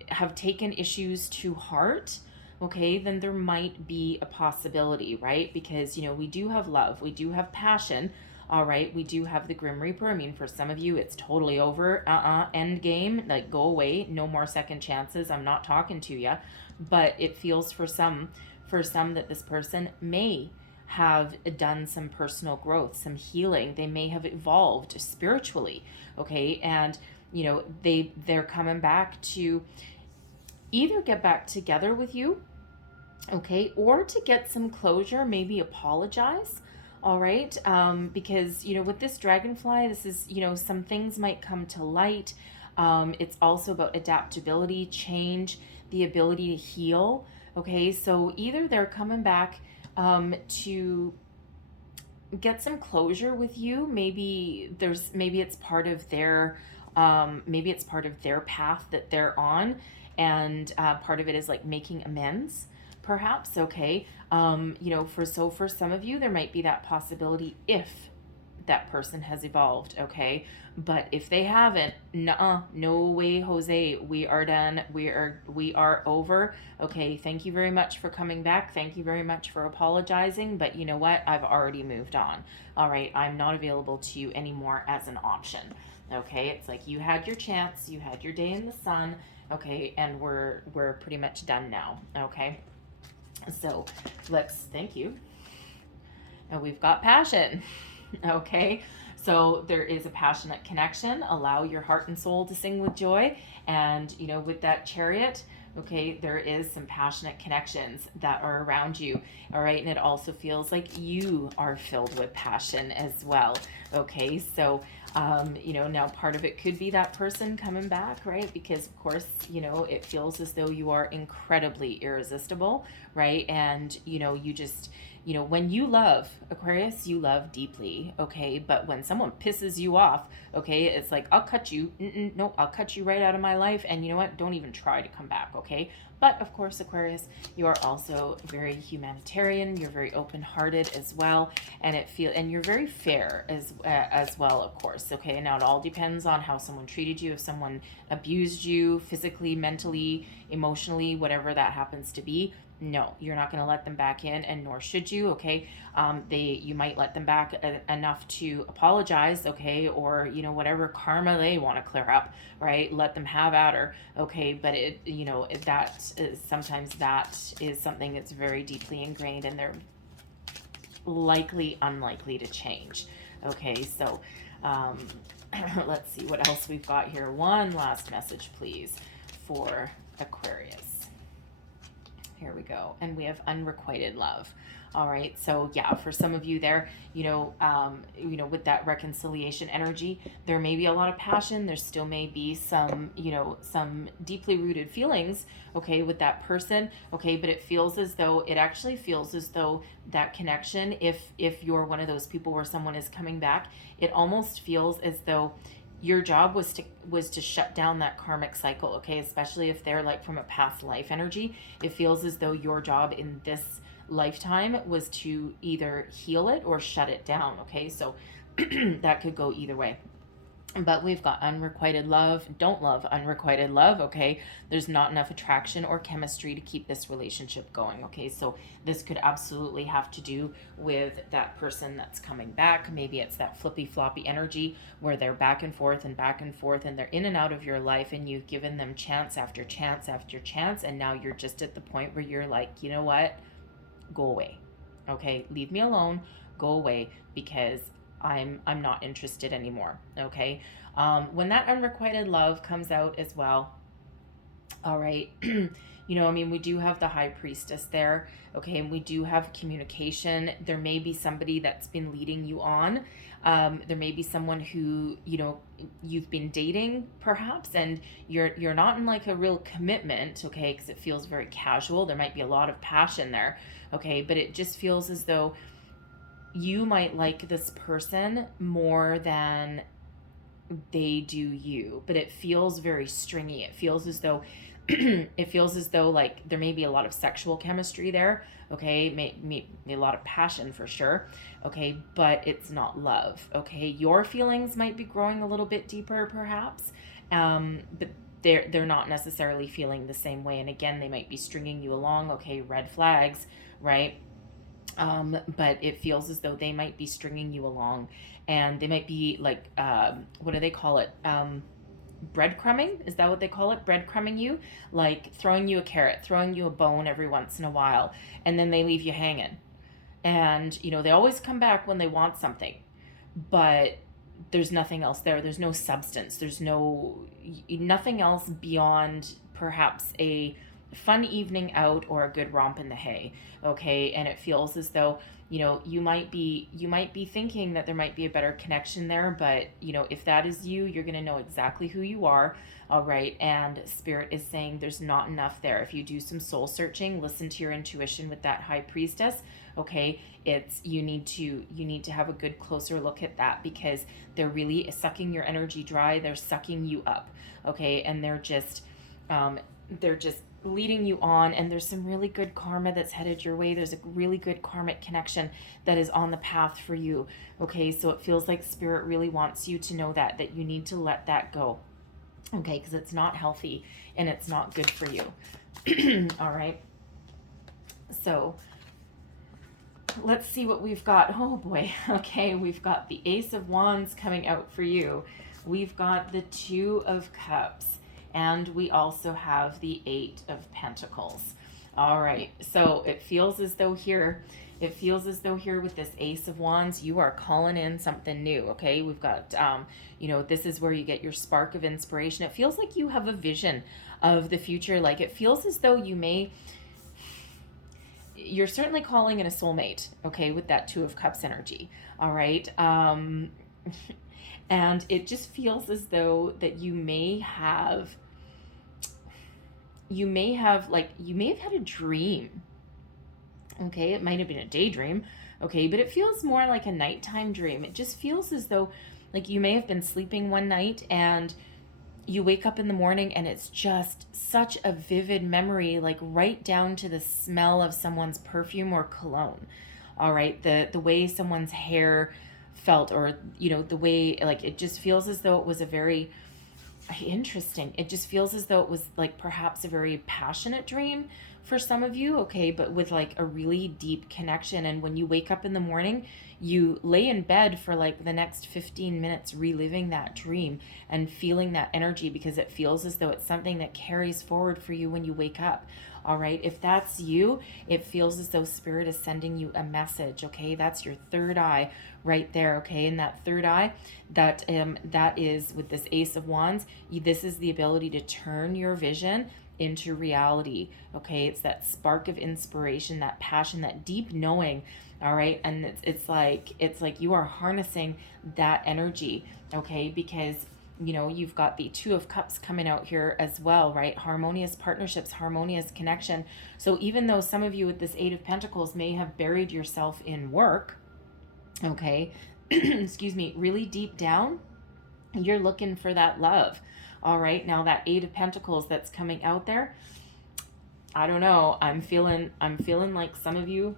have taken issues to heart, okay, then there might be a possibility, right? Because, you know, we do have love, we do have passion, all right, we do have the Grim Reaper. I mean, for some of you, it's totally over. End game. Like, go away. No more second chances. I'm not talking to you. But it feels for some that this person may have done some personal growth, some healing. They may have evolved spiritually, okay? And, you know, they're coming back to either get back together with you, okay, or to get some closure, maybe apologize. All right. Because, you know, with this Dragonfly, this is, you know, some things might come to light. It's also about adaptability, change, the ability to heal. Okay. So either they're coming back, to get some closure with you. Maybe it's part of their, path that they're on. And, part of it is like making amends, perhaps. Okay. You know, for some of you, there might be that possibility if that person has evolved, okay? But if they haven't, nuh-uh, no way, Jose. We are done. We are over. Okay, thank you very much for coming back. Thank you very much for apologizing. But you know what? I've already moved on. All right, I'm not available to you anymore as an option. Okay, it's like you had your chance, you had your day in the sun. Okay, and we're pretty much done now. Okay, so thank you. And we've got passion. Okay, so there is a passionate connection. Allow your heart and soul to sing with joy. And with that Chariot, okay, there is some passionate connections that are around you. All right, and it also feels like you are filled with passion as well. Okay, so now part of it could be that person coming back, right? Because of course, it feels as though you are incredibly irresistible, right? And you just when you love, Aquarius, you love deeply, okay? But when someone pisses you off, okay, it's like, I'll cut you. No, I'll cut you right out of my life. And you know what? Don't even try to come back, okay? But of course, Aquarius, you are also very humanitarian. You're very open-hearted as well. And you're very fair as well, of course, okay? Now, it all depends on how someone treated you. If someone abused you physically, mentally, emotionally, whatever that happens to be, no, you're not going to let them back in, and nor should you, okay? You might let them back enough to apologize, okay? Or, whatever karma they want to clear up, right? Let them have at her, okay? But sometimes that is something that's very deeply ingrained, and they're unlikely to change, okay? So, let's see what else we've got here. One last message, please, for Aquarius. Here we go. And we have unrequited love. All right. So yeah, for some of you there, with that reconciliation energy, there may be a lot of passion. There still may be some deeply rooted feelings, okay, with that person. Okay. But it actually feels as though that connection, if you're one of those people where someone is coming back, it almost feels as though your job was to shut down that karmic cycle, okay? Especially if they're like from a past life energy. It feels as though your job in this lifetime was to either heal it or shut it down, okay? So that could go either way. But we've got unrequited love. Don't love unrequited love, okay? There's not enough attraction or chemistry to keep this relationship going, okay? So this could absolutely have to do with that person that's coming back. Maybe it's that flippy floppy energy where they're back and forth and they're in and out of your life, and you've given them chance after chance after chance, and now you're just at the point where you're like, you know what? Go away, okay? Leave me alone. Go away, because I'm not interested anymore, okay? When that unrequited love comes out as well, all right, we do have the High Priestess there, okay, and we do have communication. There may be somebody that's been leading you on. There may be someone who, you've been dating perhaps, and you're not in like a real commitment, okay, because it feels very casual. There might be a lot of passion there, okay, but it just feels as though you might like this person more than they do you, but it feels very stringy. It feels as though like there may be a lot of sexual chemistry there, okay, may a lot of passion for sure, okay, but it's not love, okay? Your feelings might be growing a little bit deeper perhaps, but they're not necessarily feeling the same way, and again, they might be stringing you along, okay, red flags, right? But it feels as though they might be stringing you along, and they might be like, what do they call it? Breadcrumbing? Is that what they call it? Breadcrumbing you? Like throwing you a carrot, throwing you a bone every once in a while, and then they leave you hanging. And, they always come back when they want something, but there's nothing else there. There's no substance. There's nothing else beyond perhaps a fun evening out or a good romp in the hay, okay? And it feels as though you might be thinking that there might be a better connection there, but if that is you, you're going to know exactly who you are, all right? And Spirit is saying there's not enough there. If you do some soul searching, listen to your intuition with that High Priestess, okay? You need to have a good closer look at that, because they're really sucking your energy dry. They're sucking you up, okay? And they're just leading you on, and there's some really good karma that's headed your way. There's a really good karmic connection that is on the path for you. Okay, so it feels like spirit really wants you to know that you need to let that go. Okay, because it's not healthy and it's not good for you. All right, so let's see what we've got. Oh boy. Okay, we've got the Ace of Wands coming out for you. We've got the Two of Cups, and we also have the Eight of Pentacles. All right, so it feels as though here with this Ace of Wands, you are calling in something new. Okay, we've got this is where you get your spark of inspiration. It feels like you have a vision of the future. Like, it feels as though you're certainly calling in a soulmate, okay, with that Two of Cups energy. All right. And it just feels as though that you may have had a dream. Okay, it might have been a daydream, okay, but it feels more like a nighttime dream. It just feels as though like you may have been sleeping one night and you wake up in the morning and it's just such a vivid memory, like right down to the smell of someone's perfume or cologne. All right, the way someone's hair felt, or the way, like, it just feels as though it was a very interesting. It just feels as though it was like perhaps a very passionate dream for some of you, okay, but with like a really deep connection. And when you wake up in the morning, you lay in bed for like the next 15 minutes reliving that dream and feeling that energy, because it feels as though it's something that carries forward for you when you wake up. All right, if that's you, it feels as though spirit is sending you a message. Okay, that's your third eye right there. Okay, and that third eye, that is with this Ace of Wands. This is the ability to turn your vision into reality. Okay, it's that spark of inspiration, that passion, that deep knowing. All right, and it's like you are harnessing that energy. Okay, because you've got the Two of Cups coming out here as well, right? Harmonious partnerships, harmonious connection. So even though some of you with this Eight of Pentacles may have buried yourself in work, okay, excuse me, really deep down, you're looking for that love. All right, now that Eight of Pentacles that's coming out there, I don't know, I'm feeling like some of you,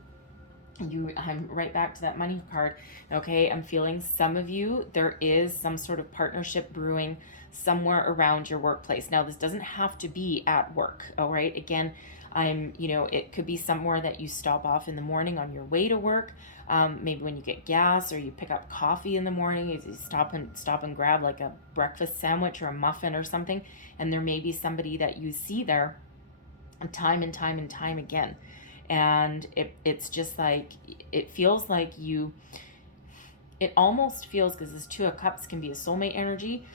I'm right back to that Money card. Okay, I'm feeling some of you, there is some sort of partnership brewing somewhere around your workplace. Now, this doesn't have to be at work. All right, again, it could be somewhere that you stop off in the morning on your way to work. Maybe when you get gas, or you pick up coffee in the morning, you stop and grab like a breakfast sandwich or a muffin or something, and there may be somebody that you see there time and time and time again. And it's just like, it feels like it almost feels, because this Two of Cups can be a soulmate energy,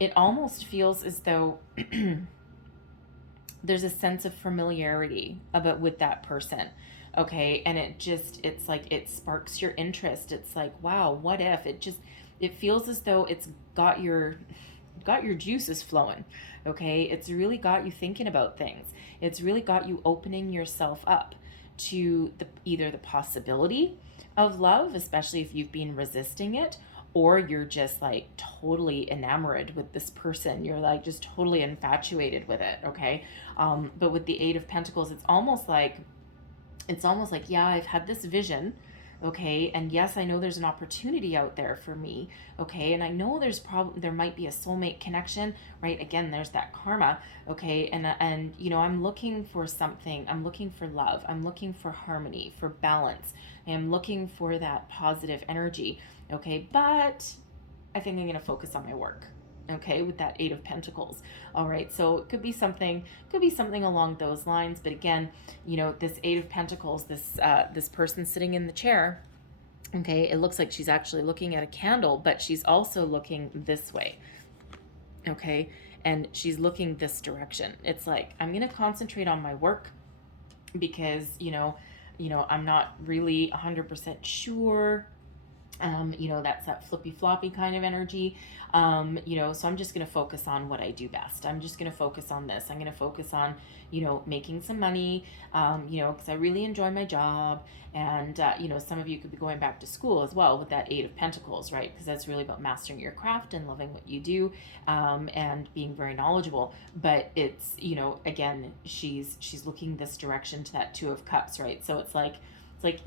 it almost feels as though there's a sense of familiarity with that person. Okay, and it's like it sparks your interest. It's like, wow, what if? It feels as though it's got your juices flowing. Okay, it's really got you thinking about things. It's really got you opening yourself up to either the possibility of love, especially if you've been resisting it, or you're just like totally enamored with this person. You're like just totally infatuated with it. Okay, but with the Eight of Pentacles, it's almost like, yeah, I've had this vision. Okay, and yes, I know there's an opportunity out there for me. Okay, and I know there might be a soulmate connection, right? Again, there's that karma. Okay, and I'm looking for something. I'm looking for love. I'm looking for harmony, for balance. I'm looking for that positive energy. Okay, but I think I'm going to focus on my work. Okay, with that Eight of Pentacles. All right, so it could be something along those lines. But again, this Eight of Pentacles, this person sitting in the chair, okay, it looks like she's actually looking at a candle, but she's also looking this way. Okay, and she's looking this direction. It's like, I'm going to concentrate on my work, because I'm not really 100% sure You know, that's that flippy floppy kind of energy. You know, so I'm just going to focus on what I do best. I'm just going to focus on this. I'm going to focus on, you know, making some money, you know, because I really enjoy my job. And, you know, some of you could be going back to school as well with that Eight of Pentacles, right? Because that's really about mastering your craft and loving what you do, and being very knowledgeable. But it's, you know, again, she's looking this direction to that Two of Cups, right? So it's like,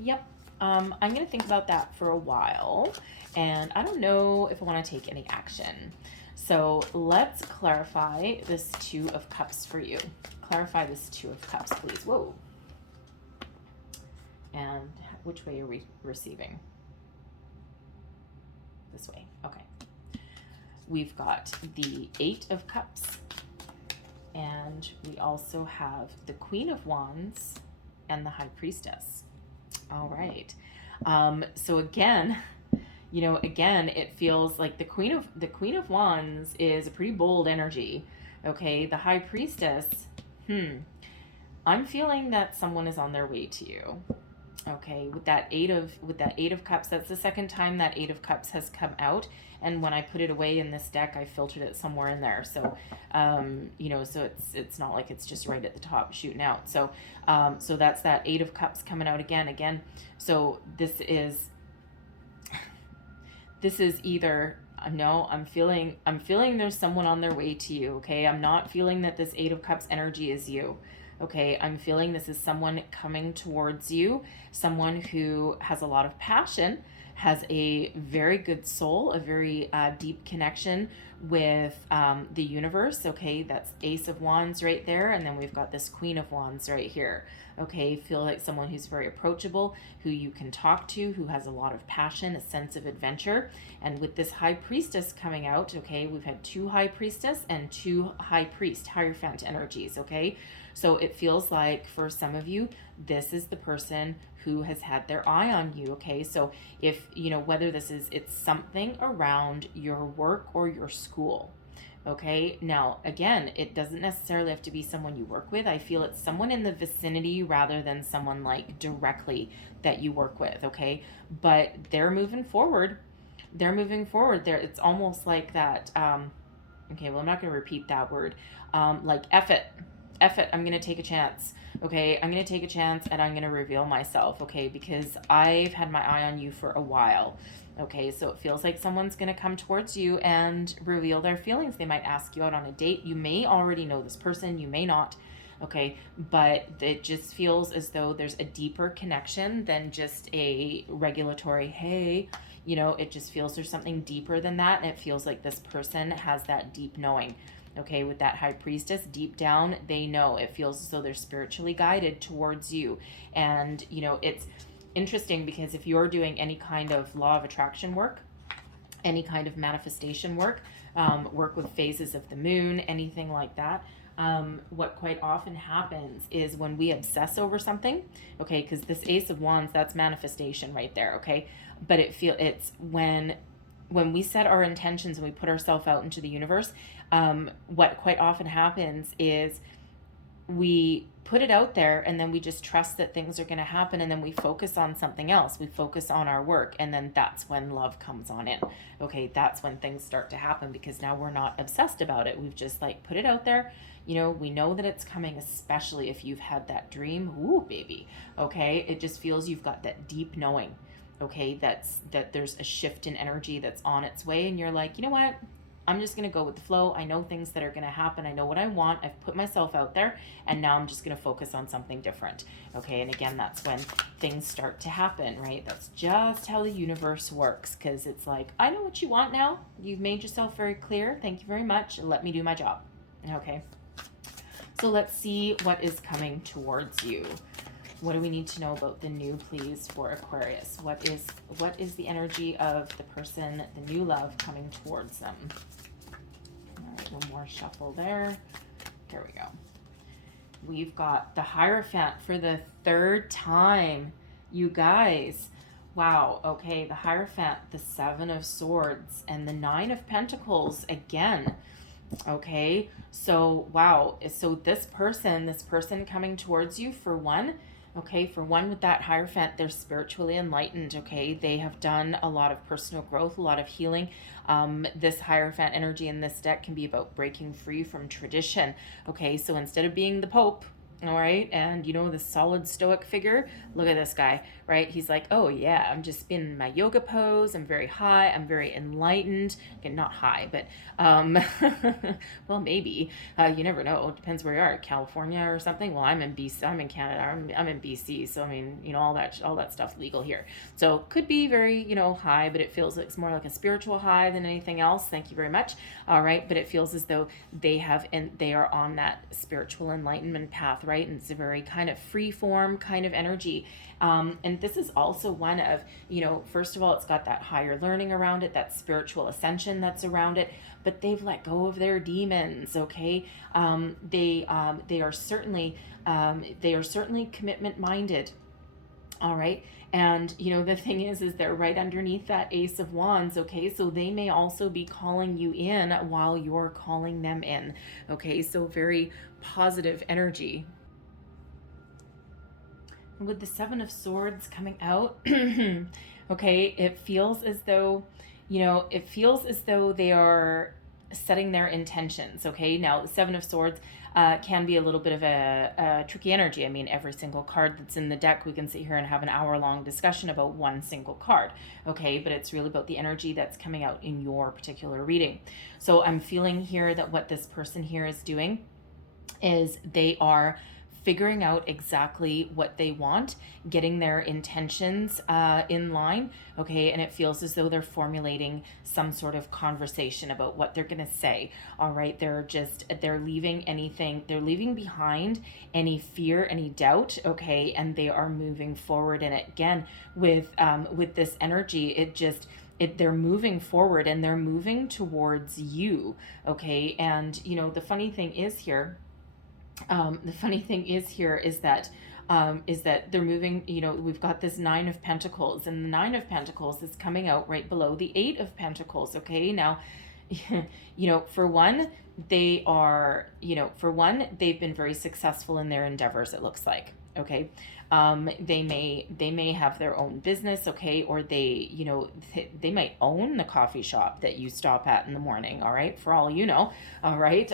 yep, I'm going to think about that for a while, and I don't know if I want to take any action. So let's clarify this Two of Cups for you. Clarify this Two of Cups, please. Whoa. And which way are we receiving? This way. Okay. We've got the Eight of Cups, and we also have the Queen of Wands and the High Priestess. All right. So again, you know, again, it feels like the Queen of Wands is a pretty bold energy. Okay. The High Priestess, I'm feeling that someone is on their way to you. Okay, with that eight of cups, that's the second time that Eight of Cups has come out, and when I put it away in this deck, I filtered it somewhere in there. So, you know, so it's not like it's just right at the top shooting out. So, so that's that Eight of Cups coming out again. So this is either, no, I'm feeling there's someone on their way to you. Okay, I'm not feeling that this Eight of Cups energy is you. Okay, I'm feeling this is someone coming towards you, someone who has a lot of passion, has a very good soul, a very deep connection with the universe. Okay, that's Ace of Wands right there, and then we've got this Queen of Wands right here. Okay, feel like someone who's very approachable, who you can talk to, who has a lot of passion, a sense of adventure. And with this High Priestess coming out, okay, we've had two High Priestess and two High Priest, Hierophant energies, okay? So it feels like for some of you, this is the person who has had their eye on you, okay? So if, you know, whether it's something around your work or your school, okay? Now, again, it doesn't necessarily have to be someone you work with. I feel it's someone in the vicinity rather than someone like directly that you work with, okay? But they're moving forward. It's almost like that, okay, well, I'm not going to repeat that word. Like, F it, I'm going to take a chance. Okay, I'm going to take a chance and I'm going to reveal myself, okay, because I've had my eye on you for a while. Okay, so it feels like someone's going to come towards you and reveal their feelings. They might ask you out on a date. You may already know this person, you may not. Okay, but it just feels as though there's a deeper connection than just a regulatory, hey, you know, it just feels there's something deeper than that. And it feels like this person has that deep knowing. Okay, with that High Priestess, deep down, they know. It feels as though they're spiritually guided towards you. And, you know, it's interesting because if you're doing any kind of law of attraction work, any kind of manifestation work, work with phases of the moon, anything like that, what quite often happens is when we obsess over something, okay, because this Ace of Wands, that's manifestation right there, okay? But it's when we set our intentions and we put ourselves out into the universe, what quite often happens is we put it out there and then we just trust that things are going to happen, and then we focus on something else. We focus on our work, and then that's when love comes on in. Okay, that's when things start to happen because now we're not obsessed about it. We've just like put it out there. You know, we know that it's coming, especially if you've had that dream. Ooh, baby. Okay, it just feels you've got that deep knowing. Okay, that there's a shift in energy that's on its way, and you're like, you know what? I'm just going to go with the flow. I know things that are going to happen. I know what I want. I've put myself out there, and now I'm just going to focus on something different. Okay, and again, that's when things start to happen, right? That's just how the universe works, because it's like, I know what you want now. You've made yourself very clear. Thank you very much. Let me do my job. Okay, so let's see what is coming towards you. What do we need to know about the new, please, for Aquarius? What is the energy of the person, the new love coming towards them? All right, one more shuffle there. There we go. We've got the Hierophant for the third time, you guys. Wow, okay, the Hierophant, the Seven of Swords, and the Nine of Pentacles again. Okay, so wow, so this person coming towards you, for one, Okay, for one, with that Hierophant, they're spiritually enlightened. Okay, they have done a lot of personal growth, a lot of healing. This Hierophant energy in this deck can be about breaking free from tradition. Okay, so instead of being the Pope, all right, and you know, the solid stoic figure, look at this guy, right? He's like, oh yeah, I'm just in my yoga pose, I'm very high, I'm very enlightened. Okay, not high, but well, maybe. You never know. It depends where you are, California or something. Well, I'm in BC, I'm in Canada, I'm in BC, so I mean, you know, all that stuff legal here. So could be very, you know, high, but it feels like it's more like a spiritual high than anything else. Thank you very much. All right, but it feels as though they are on that spiritual enlightenment path, right? And it's a very kind of free form kind of energy. And this is also one of, you know, first of all, it's got that higher learning around it, that spiritual ascension that's around it, but they've let go of their demons. Okay, they are certainly commitment minded. All right. And, you know, the thing is they're right underneath that Ace of Wands. Okay. So they may also be calling you in while you're calling them in. Okay. So very positive energy. With the Seven of Swords coming out, okay, it feels as though, you know, they are setting their intentions. Okay. Now, the Seven of Swords can be a little bit of a tricky energy. I mean, every single card that's in the deck, we can sit here and have an hour-long discussion about one single card. Okay. But it's really about the energy that's coming out in your particular reading. So I'm feeling here that what this person here is doing is they are figuring out exactly what they want, getting their intentions in line, okay? And it feels as though they're formulating some sort of conversation about what they're gonna say, all right? They're leaving behind any fear, any doubt, okay? And they are moving forward. And again, with this energy, they're moving forward and they're moving towards you, okay? And, you know, the funny thing is here is that they're moving, you know, we've got this Nine of Pentacles, and the Nine of Pentacles is coming out right below the Eight of Pentacles. Okay, now, you know, for one, they've been very successful in their endeavors, it looks like. Okay, they may have their own business, okay, or they might own the coffee shop that you stop at in the morning, all right, for all you know, all right.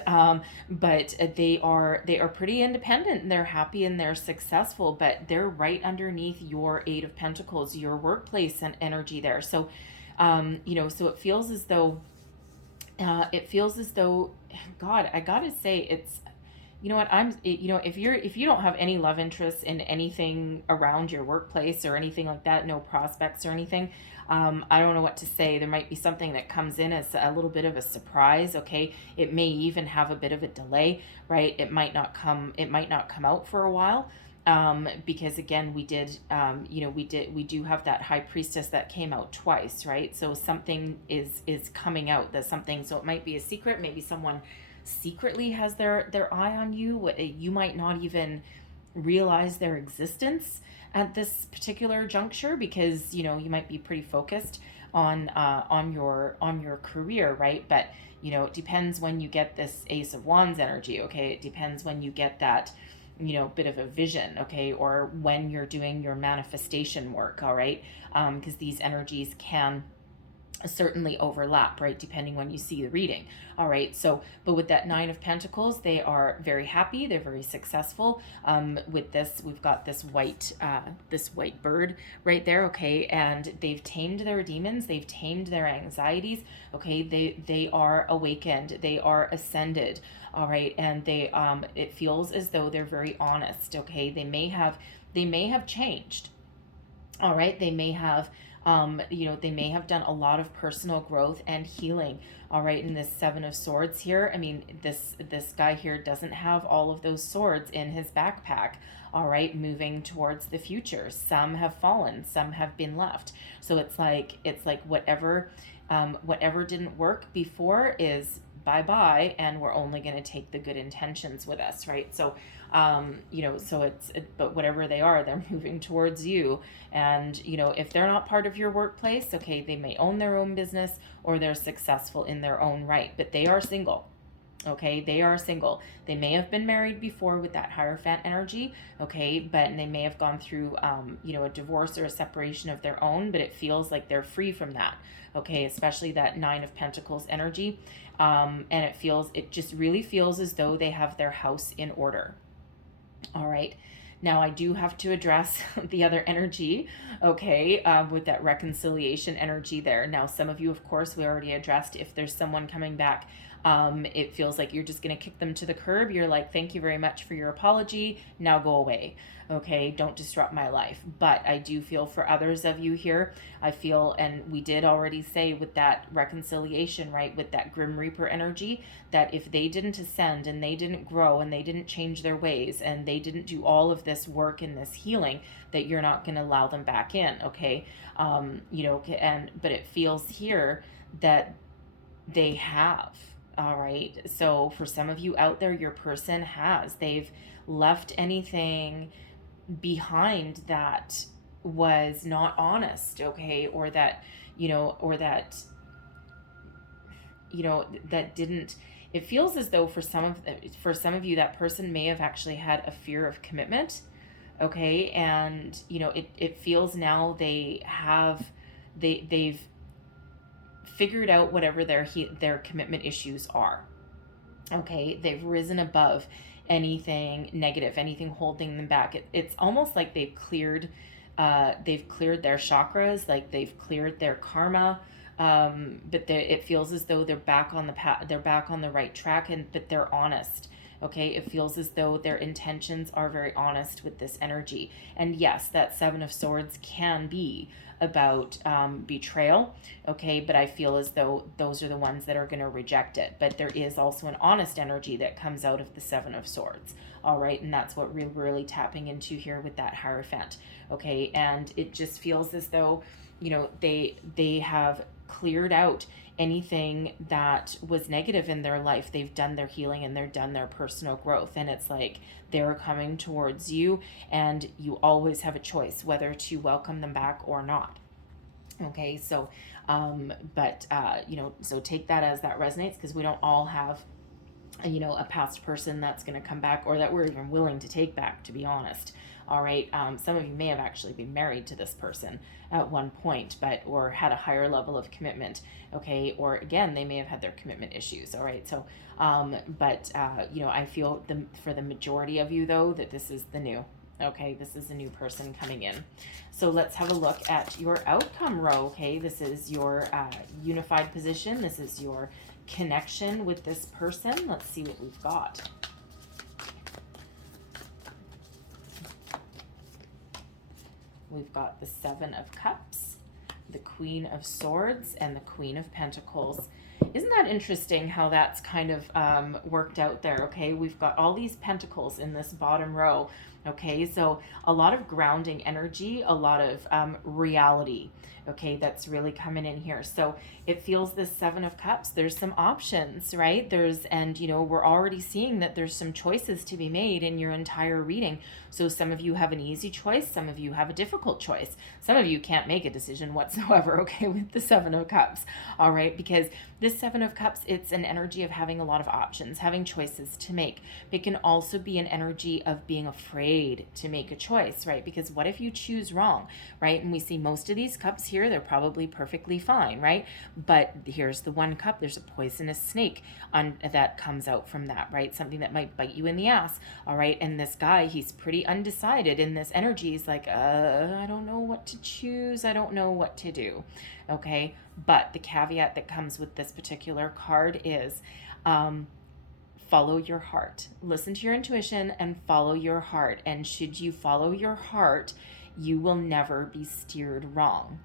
But they are pretty independent and they're happy and they're successful, but they're right underneath your Eight of Pentacles, your workplace and energy there. So you know, so it feels as though God, I gotta say, it's, you know what, you know, if you don't have any love interests in anything around your workplace or anything like that, no prospects or anything, I don't know what to say. There might be something that comes in as a little bit of a surprise. Okay, it may even have a bit of a delay, right? It might not come out for a while. Because again, we do have that High Priestess that came out twice, right? So something is coming out. That's something. So it might be a secret. Maybe someone secretly has their eye on you. You might not even realize their existence at this particular juncture, because, you know, you might be pretty focused on your career, right? But, you know, it depends when you get this Ace of Wands energy. Okay, it depends when you get that, you know, bit of a vision, okay, or when you're doing your manifestation work, all right, because these energies can certainly overlap, right, depending when you see the reading, all right. So, but with that Nine of Pentacles, they are very happy, they're very successful. With this, we've got this white bird right there, okay, and they've tamed their demons, they've tamed their anxieties, okay, they are awakened, they are ascended, all right, and it feels as though they're very honest, okay. They may have changed, all right. They may have they may have done a lot of personal growth and healing, all right. In this Seven of Swords here, I mean, this guy here doesn't have all of those swords in his backpack, all right, moving towards the future. Some have fallen, some have been left. So it's like whatever didn't work before is bye-bye, and we're only going to take the good intentions with us, right? So but whatever they are, they're moving towards you. And, you know, if they're not part of your workplace, okay, they may own their own business or they're successful in their own right, but they are single. Okay, they are single. They may have been married before with that Hierophant energy, okay, but they may have gone through, a divorce or a separation of their own, but it feels like they're free from that, okay, especially that Nine of Pentacles energy. And it just really feels as though they have their house in order. All right. Now, I do have to address the other energy, okay, with that reconciliation energy there. Now, some of you, of course, we already addressed if there's someone coming back, it feels like you're just going to kick them to the curb. You're like, thank you very much for your apology. Now go away. Okay, don't disrupt my life. But I do feel for others of you here, I feel, and we did already say with that reconciliation, right, with that Grim Reaper energy, that if they didn't ascend and they didn't grow and they didn't change their ways and they didn't do all of this work and this healing, that you're not going to allow them back in, okay? But it feels here that they have. All right. So for some of you out there, your person they've left anything behind that was not honest, okay? Or that that didn't, it feels as though for some of you, that person may have actually had a fear of commitment, okay? And, it feels now they've figured out whatever their commitment issues are. Okay, they've risen above anything negative, anything holding them back. It's almost like they've cleared their chakras, like they've cleared their karma. But it feels as though they're back on the path, they're back on the right track, but they're honest. Okay, it feels as though their intentions are very honest with this energy. And yes, that Seven of Swords can be about betrayal, okay, but I feel as though those are the ones that are going to reject it. But there is also an honest energy that comes out of the Seven of Swords. All right, and that's what we're really tapping into here with that Hierophant. Okay, and it just feels as though, they have cleared out anything that was negative in their life. They've done their healing and they've done their personal growth, and it's like they're coming towards you, and you always have a choice whether to welcome them back or not. Okay, so so take that as that resonates, because we don't all have a past person that's going to come back, or that we're even willing to take back, to be honest. All right, some of you may have actually been married to this person at one point, or had a higher level of commitment, okay, or again, they may have had their commitment issues. All right, so I feel for the majority of you, though, that this is the new. Okay, this is a new person coming in. So let's have a look at your outcome row. Okay, this is your unified position. This is your connection with this person. Let's see what we've got. We've got the Seven of Cups, the Queen of Swords, and the Queen of Pentacles. Isn't that interesting how that's kind of worked out there? Okay, we've got all these pentacles in this bottom row. Okay, so a lot of grounding energy, a lot of reality, okay, that's really coming in here. So it feels this Seven of Cups, there's some options, right? We're already seeing that there's some choices to be made in your entire reading. So some of you have an easy choice, some of you have a difficult choice. Some of you can't make a decision whatsoever, okay, with the Seven of Cups, all right? Because this Seven of Cups, it's an energy of having a lot of options, having choices to make. It can also be an energy of being afraid to make a choice, right? Because what if you choose wrong, right? And we see most of these cups here, they're probably perfectly fine, right? But here's the one cup, there's a poisonous snake that comes out from that, right? Something that might bite you in the ass, all right? And this guy, he's pretty undecided in this energy. He's like, I don't know what to choose. I don't know what to do, okay? But the caveat that comes with this particular card is follow your heart. Listen to your intuition and follow your heart. And should you follow your heart, you will never be steered wrong.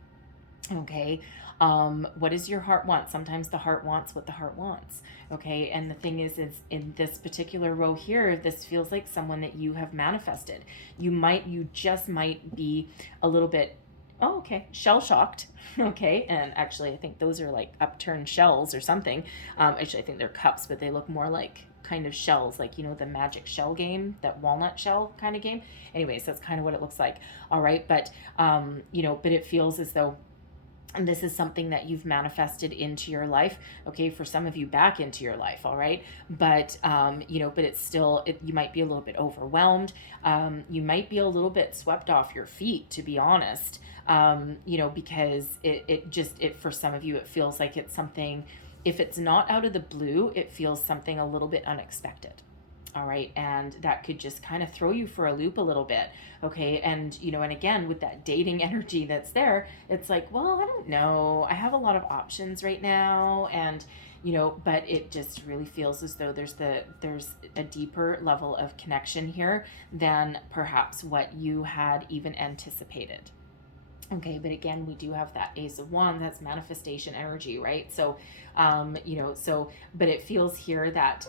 Okay. What does your heart want? Sometimes the heart wants what the heart wants. Okay. And the thing is in this particular row here, this feels like someone that you have manifested. You just might be a little bit, oh, okay, shell shocked. Okay. And actually, I think those are like upturned shells or something. Actually, I think they're cups, but they look more like kind of shells, like, the magic shell game, that walnut shell kind of game. Anyways, that's kind of what it looks like. All right. But it feels as though And this is something that you've manifested into your life, okay, for some of you back into your life, all right? But but it's still, you might be a little bit overwhelmed. You might be a little bit swept off your feet, to be honest. Because it for some of you, it feels like it's something, if it's not out of the blue, it feels something a little bit unexpected. All right. And that could just kind of throw you for a loop a little bit. Okay. And, and again, with that dating energy that's there, it's like, well, I don't know. I have a lot of options right now. And, but it just really feels as though there's a deeper level of connection here than perhaps what you had even anticipated. Okay, but again, we do have that Ace of Wands, that's manifestation energy, right? So, but it feels here that,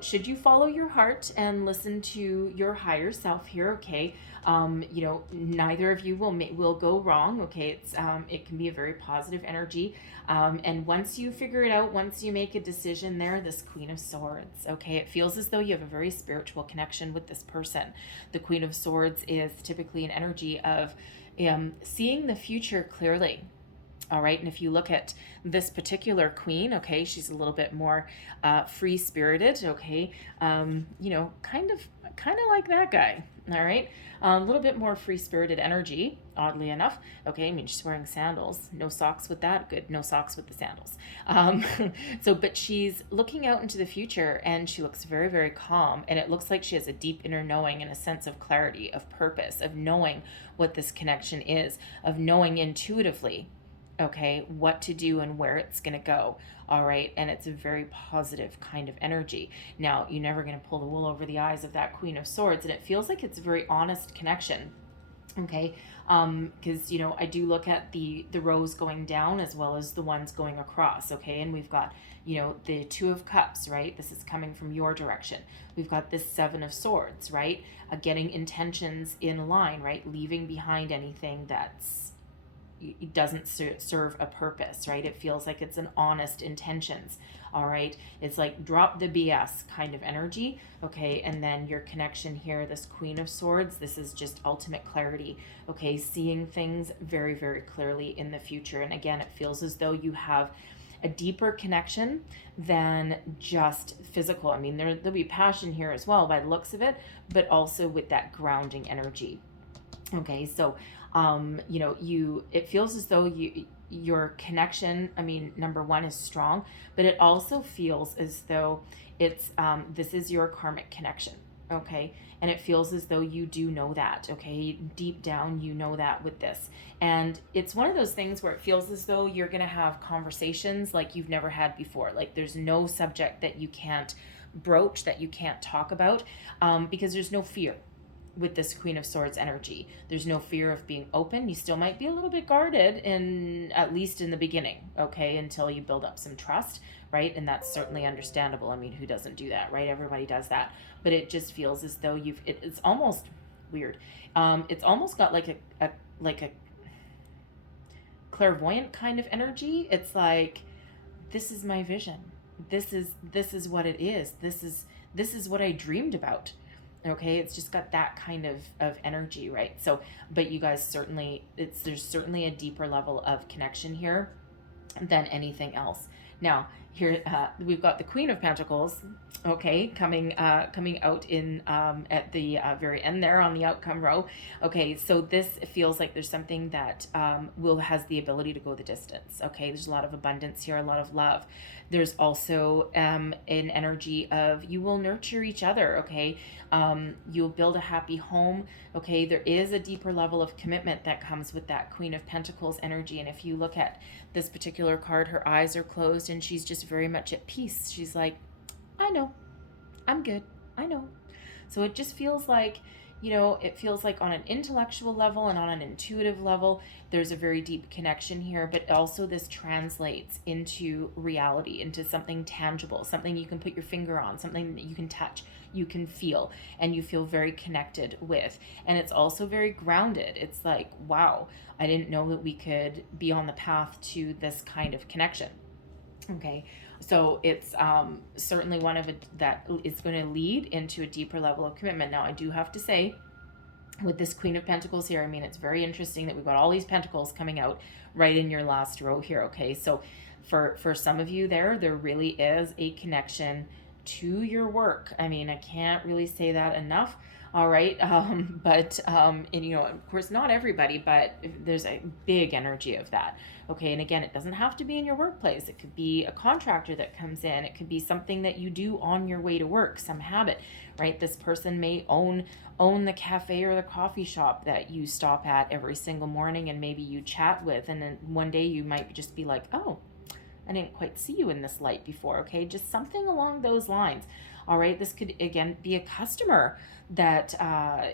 should you follow your heart and listen to your higher self here, okay, neither of you will go wrong, okay? It can be a very positive energy. And once you figure it out, once you make a decision there, this Queen of Swords, okay, it feels as though you have a very spiritual connection with this person. The Queen of Swords is typically an energy of seeing the future clearly. All right. And if you look at this particular queen, okay, she's a little bit more free spirited. Okay. Kind of like that guy. All right. A little bit more free spirited energy, oddly enough. Okay. I mean, she's wearing sandals. No socks with that. Good. No socks with the sandals. But she's looking out into the future and she looks very, very calm. And it looks like she has a deep inner knowing and a sense of clarity, of purpose, of knowing what this connection is, of knowing intuitively, okay, what to do and where it's going to go. All right. And it's a very positive kind of energy. Now, you're never going to pull the wool over the eyes of that Queen of Swords. And it feels like it's a very honest connection. Okay. Because, I do look at the rows going down as well as the ones going across. Okay. And we've got, the Two of Cups, right? This is coming from your direction. We've got this Seven of Swords, right? Getting intentions in line, right? Leaving behind anything that's, it doesn't serve a purpose, right? It feels like it's an honest intentions. All right. It's like drop the BS kind of energy. Okay. And then your connection here, this Queen of Swords, this is just ultimate clarity. Okay. Seeing things very, very clearly in the future. And again, it feels as though you have a deeper connection than just physical. I mean, there'll be passion here as well by the looks of it, but also with that grounding energy. Okay. So, it feels as though your connection, I mean, number one is strong, but it also feels as though it's, this is your karmic connection. Okay. And it feels as though you do know that. Okay. Deep down, you know that with this. And it's one of those things where it feels as though you're going to have conversations like you've never had before. Like there's no subject that you can't broach, that you can't talk about, because there's no fear with this Queen of Swords energy. There's no fear of being open. You still might be a little bit guarded, at least in the beginning, okay, until you build up some trust, right? And that's certainly understandable. I mean, who doesn't do that, right? Everybody does that. But it just feels as though it's almost weird. It's almost got like a clairvoyant kind of energy. It's like, this is my vision. This is what it is. This is what I dreamed about. Okay, it's just got that kind of energy, right? So, but you guys certainly, there's certainly a deeper level of connection here than anything else. Now, here we've got the Queen of Pentacles, okay, coming out in at the very end there on the outcome row. Okay, so this feels like there's something that has the ability to go the distance. Okay, there's a lot of abundance here, a lot of love. There's also an energy of you will nurture each other. Okay, you'll build a happy home. Okay, there is a deeper level of commitment that comes with that Queen of Pentacles energy. And if you look at this particular card, her eyes are closed and she's just very much at peace. She's like, I know, I'm good. I know. So it just feels like, it feels like on an intellectual level and on an intuitive level, there's a very deep connection here, but also this translates into reality, into something tangible, something you can put your finger on, something that you can touch, you can feel, and you feel very connected with. And it's also very grounded. It's like, wow, I didn't know that we could be on the path to this kind of connection. Okay, so it's certainly one of it that is going to lead into a deeper level of commitment. Now, I do have to say, with this Queen of Pentacles here. I mean, it's very interesting that we've got all these pentacles coming out right in your last row here, okay? So for some of you there really is a connection to your work. I mean, I can't really say that enough. All right. And you know, of course, not everybody, but there's a big energy of that. Okay. And again, it doesn't have to be in your workplace. It could be a contractor that comes in. It could be something that you do on your way to work, some habit, right? This person may own the cafe or the coffee shop that you stop at every single morning and maybe you chat with. And then one day you might just be like, oh, I didn't quite see you in this light before. Okay. Just something along those lines. All right. This could, again, be a customer that,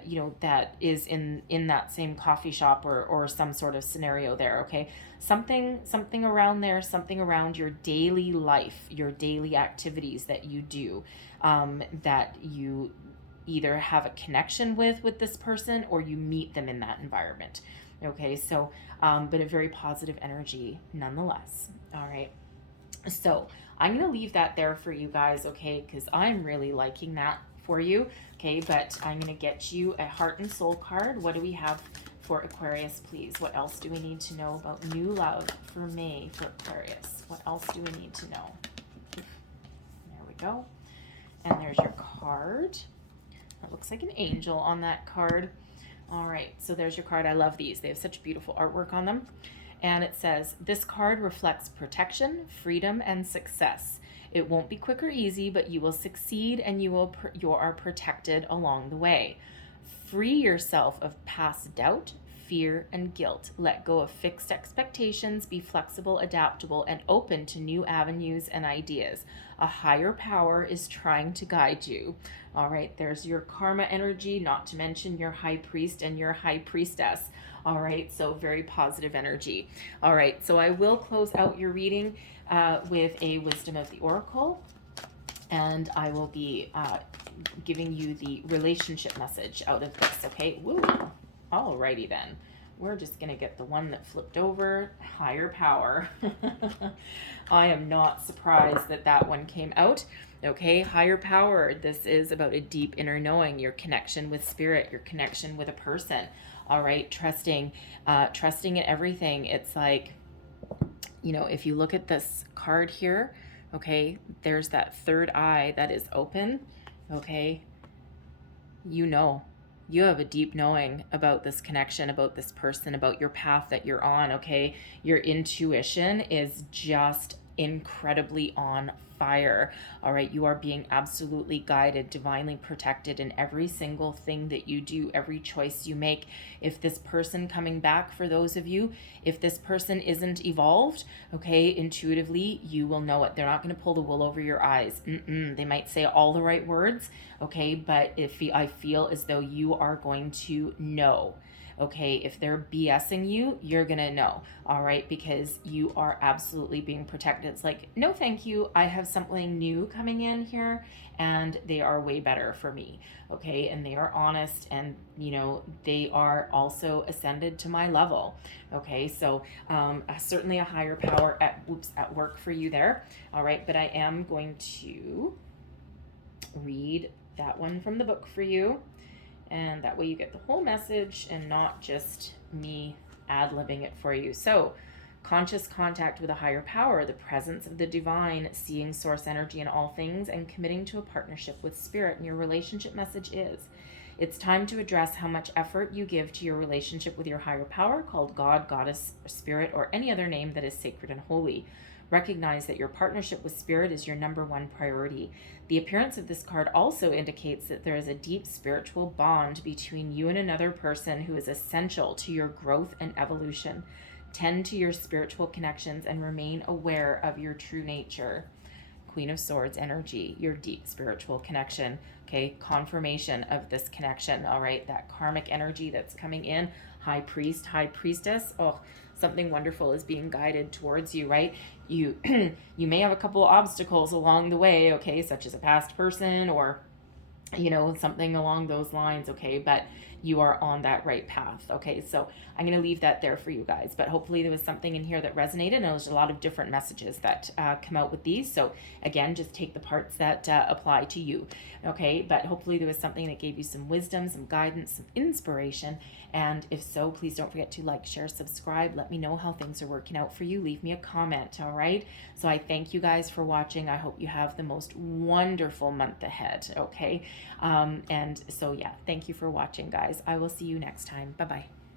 you know, that is in that same coffee shop or some sort of scenario there. Okay. Something around there, something around your daily life, your daily activities that you do, that you either have a connection with this person or you meet them in that environment. Okay. So, but a very positive energy nonetheless. All right. So I'm going to leave that there for you guys, okay, because I'm really liking that for you, okay, but I'm going to get you a heart and soul card. What do we have for Aquarius, please? What else do we need to know about new love for May for Aquarius? What else do we need to know? There we go. And there's your card. That looks like an angel on that card. All right, so there's your card. I love these. They have such beautiful artwork on them. And it says, this card reflects protection, freedom, and success. It won't be quick or easy, but you will succeed and you are protected along the way. Free yourself of past doubt, fear, and guilt. Let go of fixed expectations, be flexible, adaptable, and open to new avenues and ideas. A higher power is trying to guide you. All right, there's your karma energy, not to mention your high priest and your high priestess. All right, so very positive energy. All right, so I will close out your reading with a wisdom of the oracle, and I will be giving you the relationship message out of this, okay? Woo! Alrighty then. We're just going to get the one that flipped over, higher power. I am not surprised that that one came out. Okay, higher power. This is about a deep inner knowing, your connection with spirit, your connection with a person. All right, trusting in everything. It's like, you know, if you look at this card here, okay, there's that third eye that is open, okay, you know, you have a deep knowing about this connection, about this person, about your path that you're on, okay? Your intuition is just incredibly on fire. All right, you are being absolutely guided, divinely protected in every single thing that you do, every choice you make. If this person coming back, for those of you, if this person isn't evolved, okay, intuitively, you will know it. They're not going to pull the wool over your eyes. They might say all the right words, okay, but I feel as though you are going to know. Okay, if they're BSing you, you're gonna know, all right, because you are absolutely being protected. It's like, no thank you, I have something new coming in here and they are way better for me, okay, and they are honest and, you know, they are also ascended to my level, okay, so certainly a higher power at work for you there, all right, but I am going to read that one from the book for you. And that way you get the whole message and not just me ad-libbing it for you. So, conscious contact with a higher power, the presence of the divine, seeing source energy in all things, and committing to a partnership with spirit. And your relationship message is, it's time to address how much effort you give to your relationship with your higher power, called God, Goddess, Spirit, or any other name that is sacred and holy. Recognize that your partnership with spirit is your number one priority. The appearance of this card also indicates that there is a deep spiritual bond between you and another person who is essential to your growth and evolution. Tend to your spiritual connections and remain aware of your true nature. Queen of Swords energy, your deep spiritual connection. Okay, confirmation of this connection. All right, that karmic energy that's coming in. High priest, high priestess. Oh, something wonderful is being guided towards you, right? You you may have a couple of obstacles along the way, okay, such as a past person or, you know, something along those lines, okay, but you are on that right path. Okay, so I'm going to leave that there for you guys, but hopefully there was something in here that resonated. And there's a lot of different messages that come out with these. So again, just take the parts that apply to you. Okay, but hopefully there was something that gave you some wisdom, some guidance, some inspiration. And if so, please don't forget to like, share, subscribe. Let me know how things are working out for you. Leave me a comment, all right? So I thank you guys for watching. I hope you have the most wonderful month ahead, okay? And so yeah, thank you for watching, guys. I will see you next time. Bye-bye.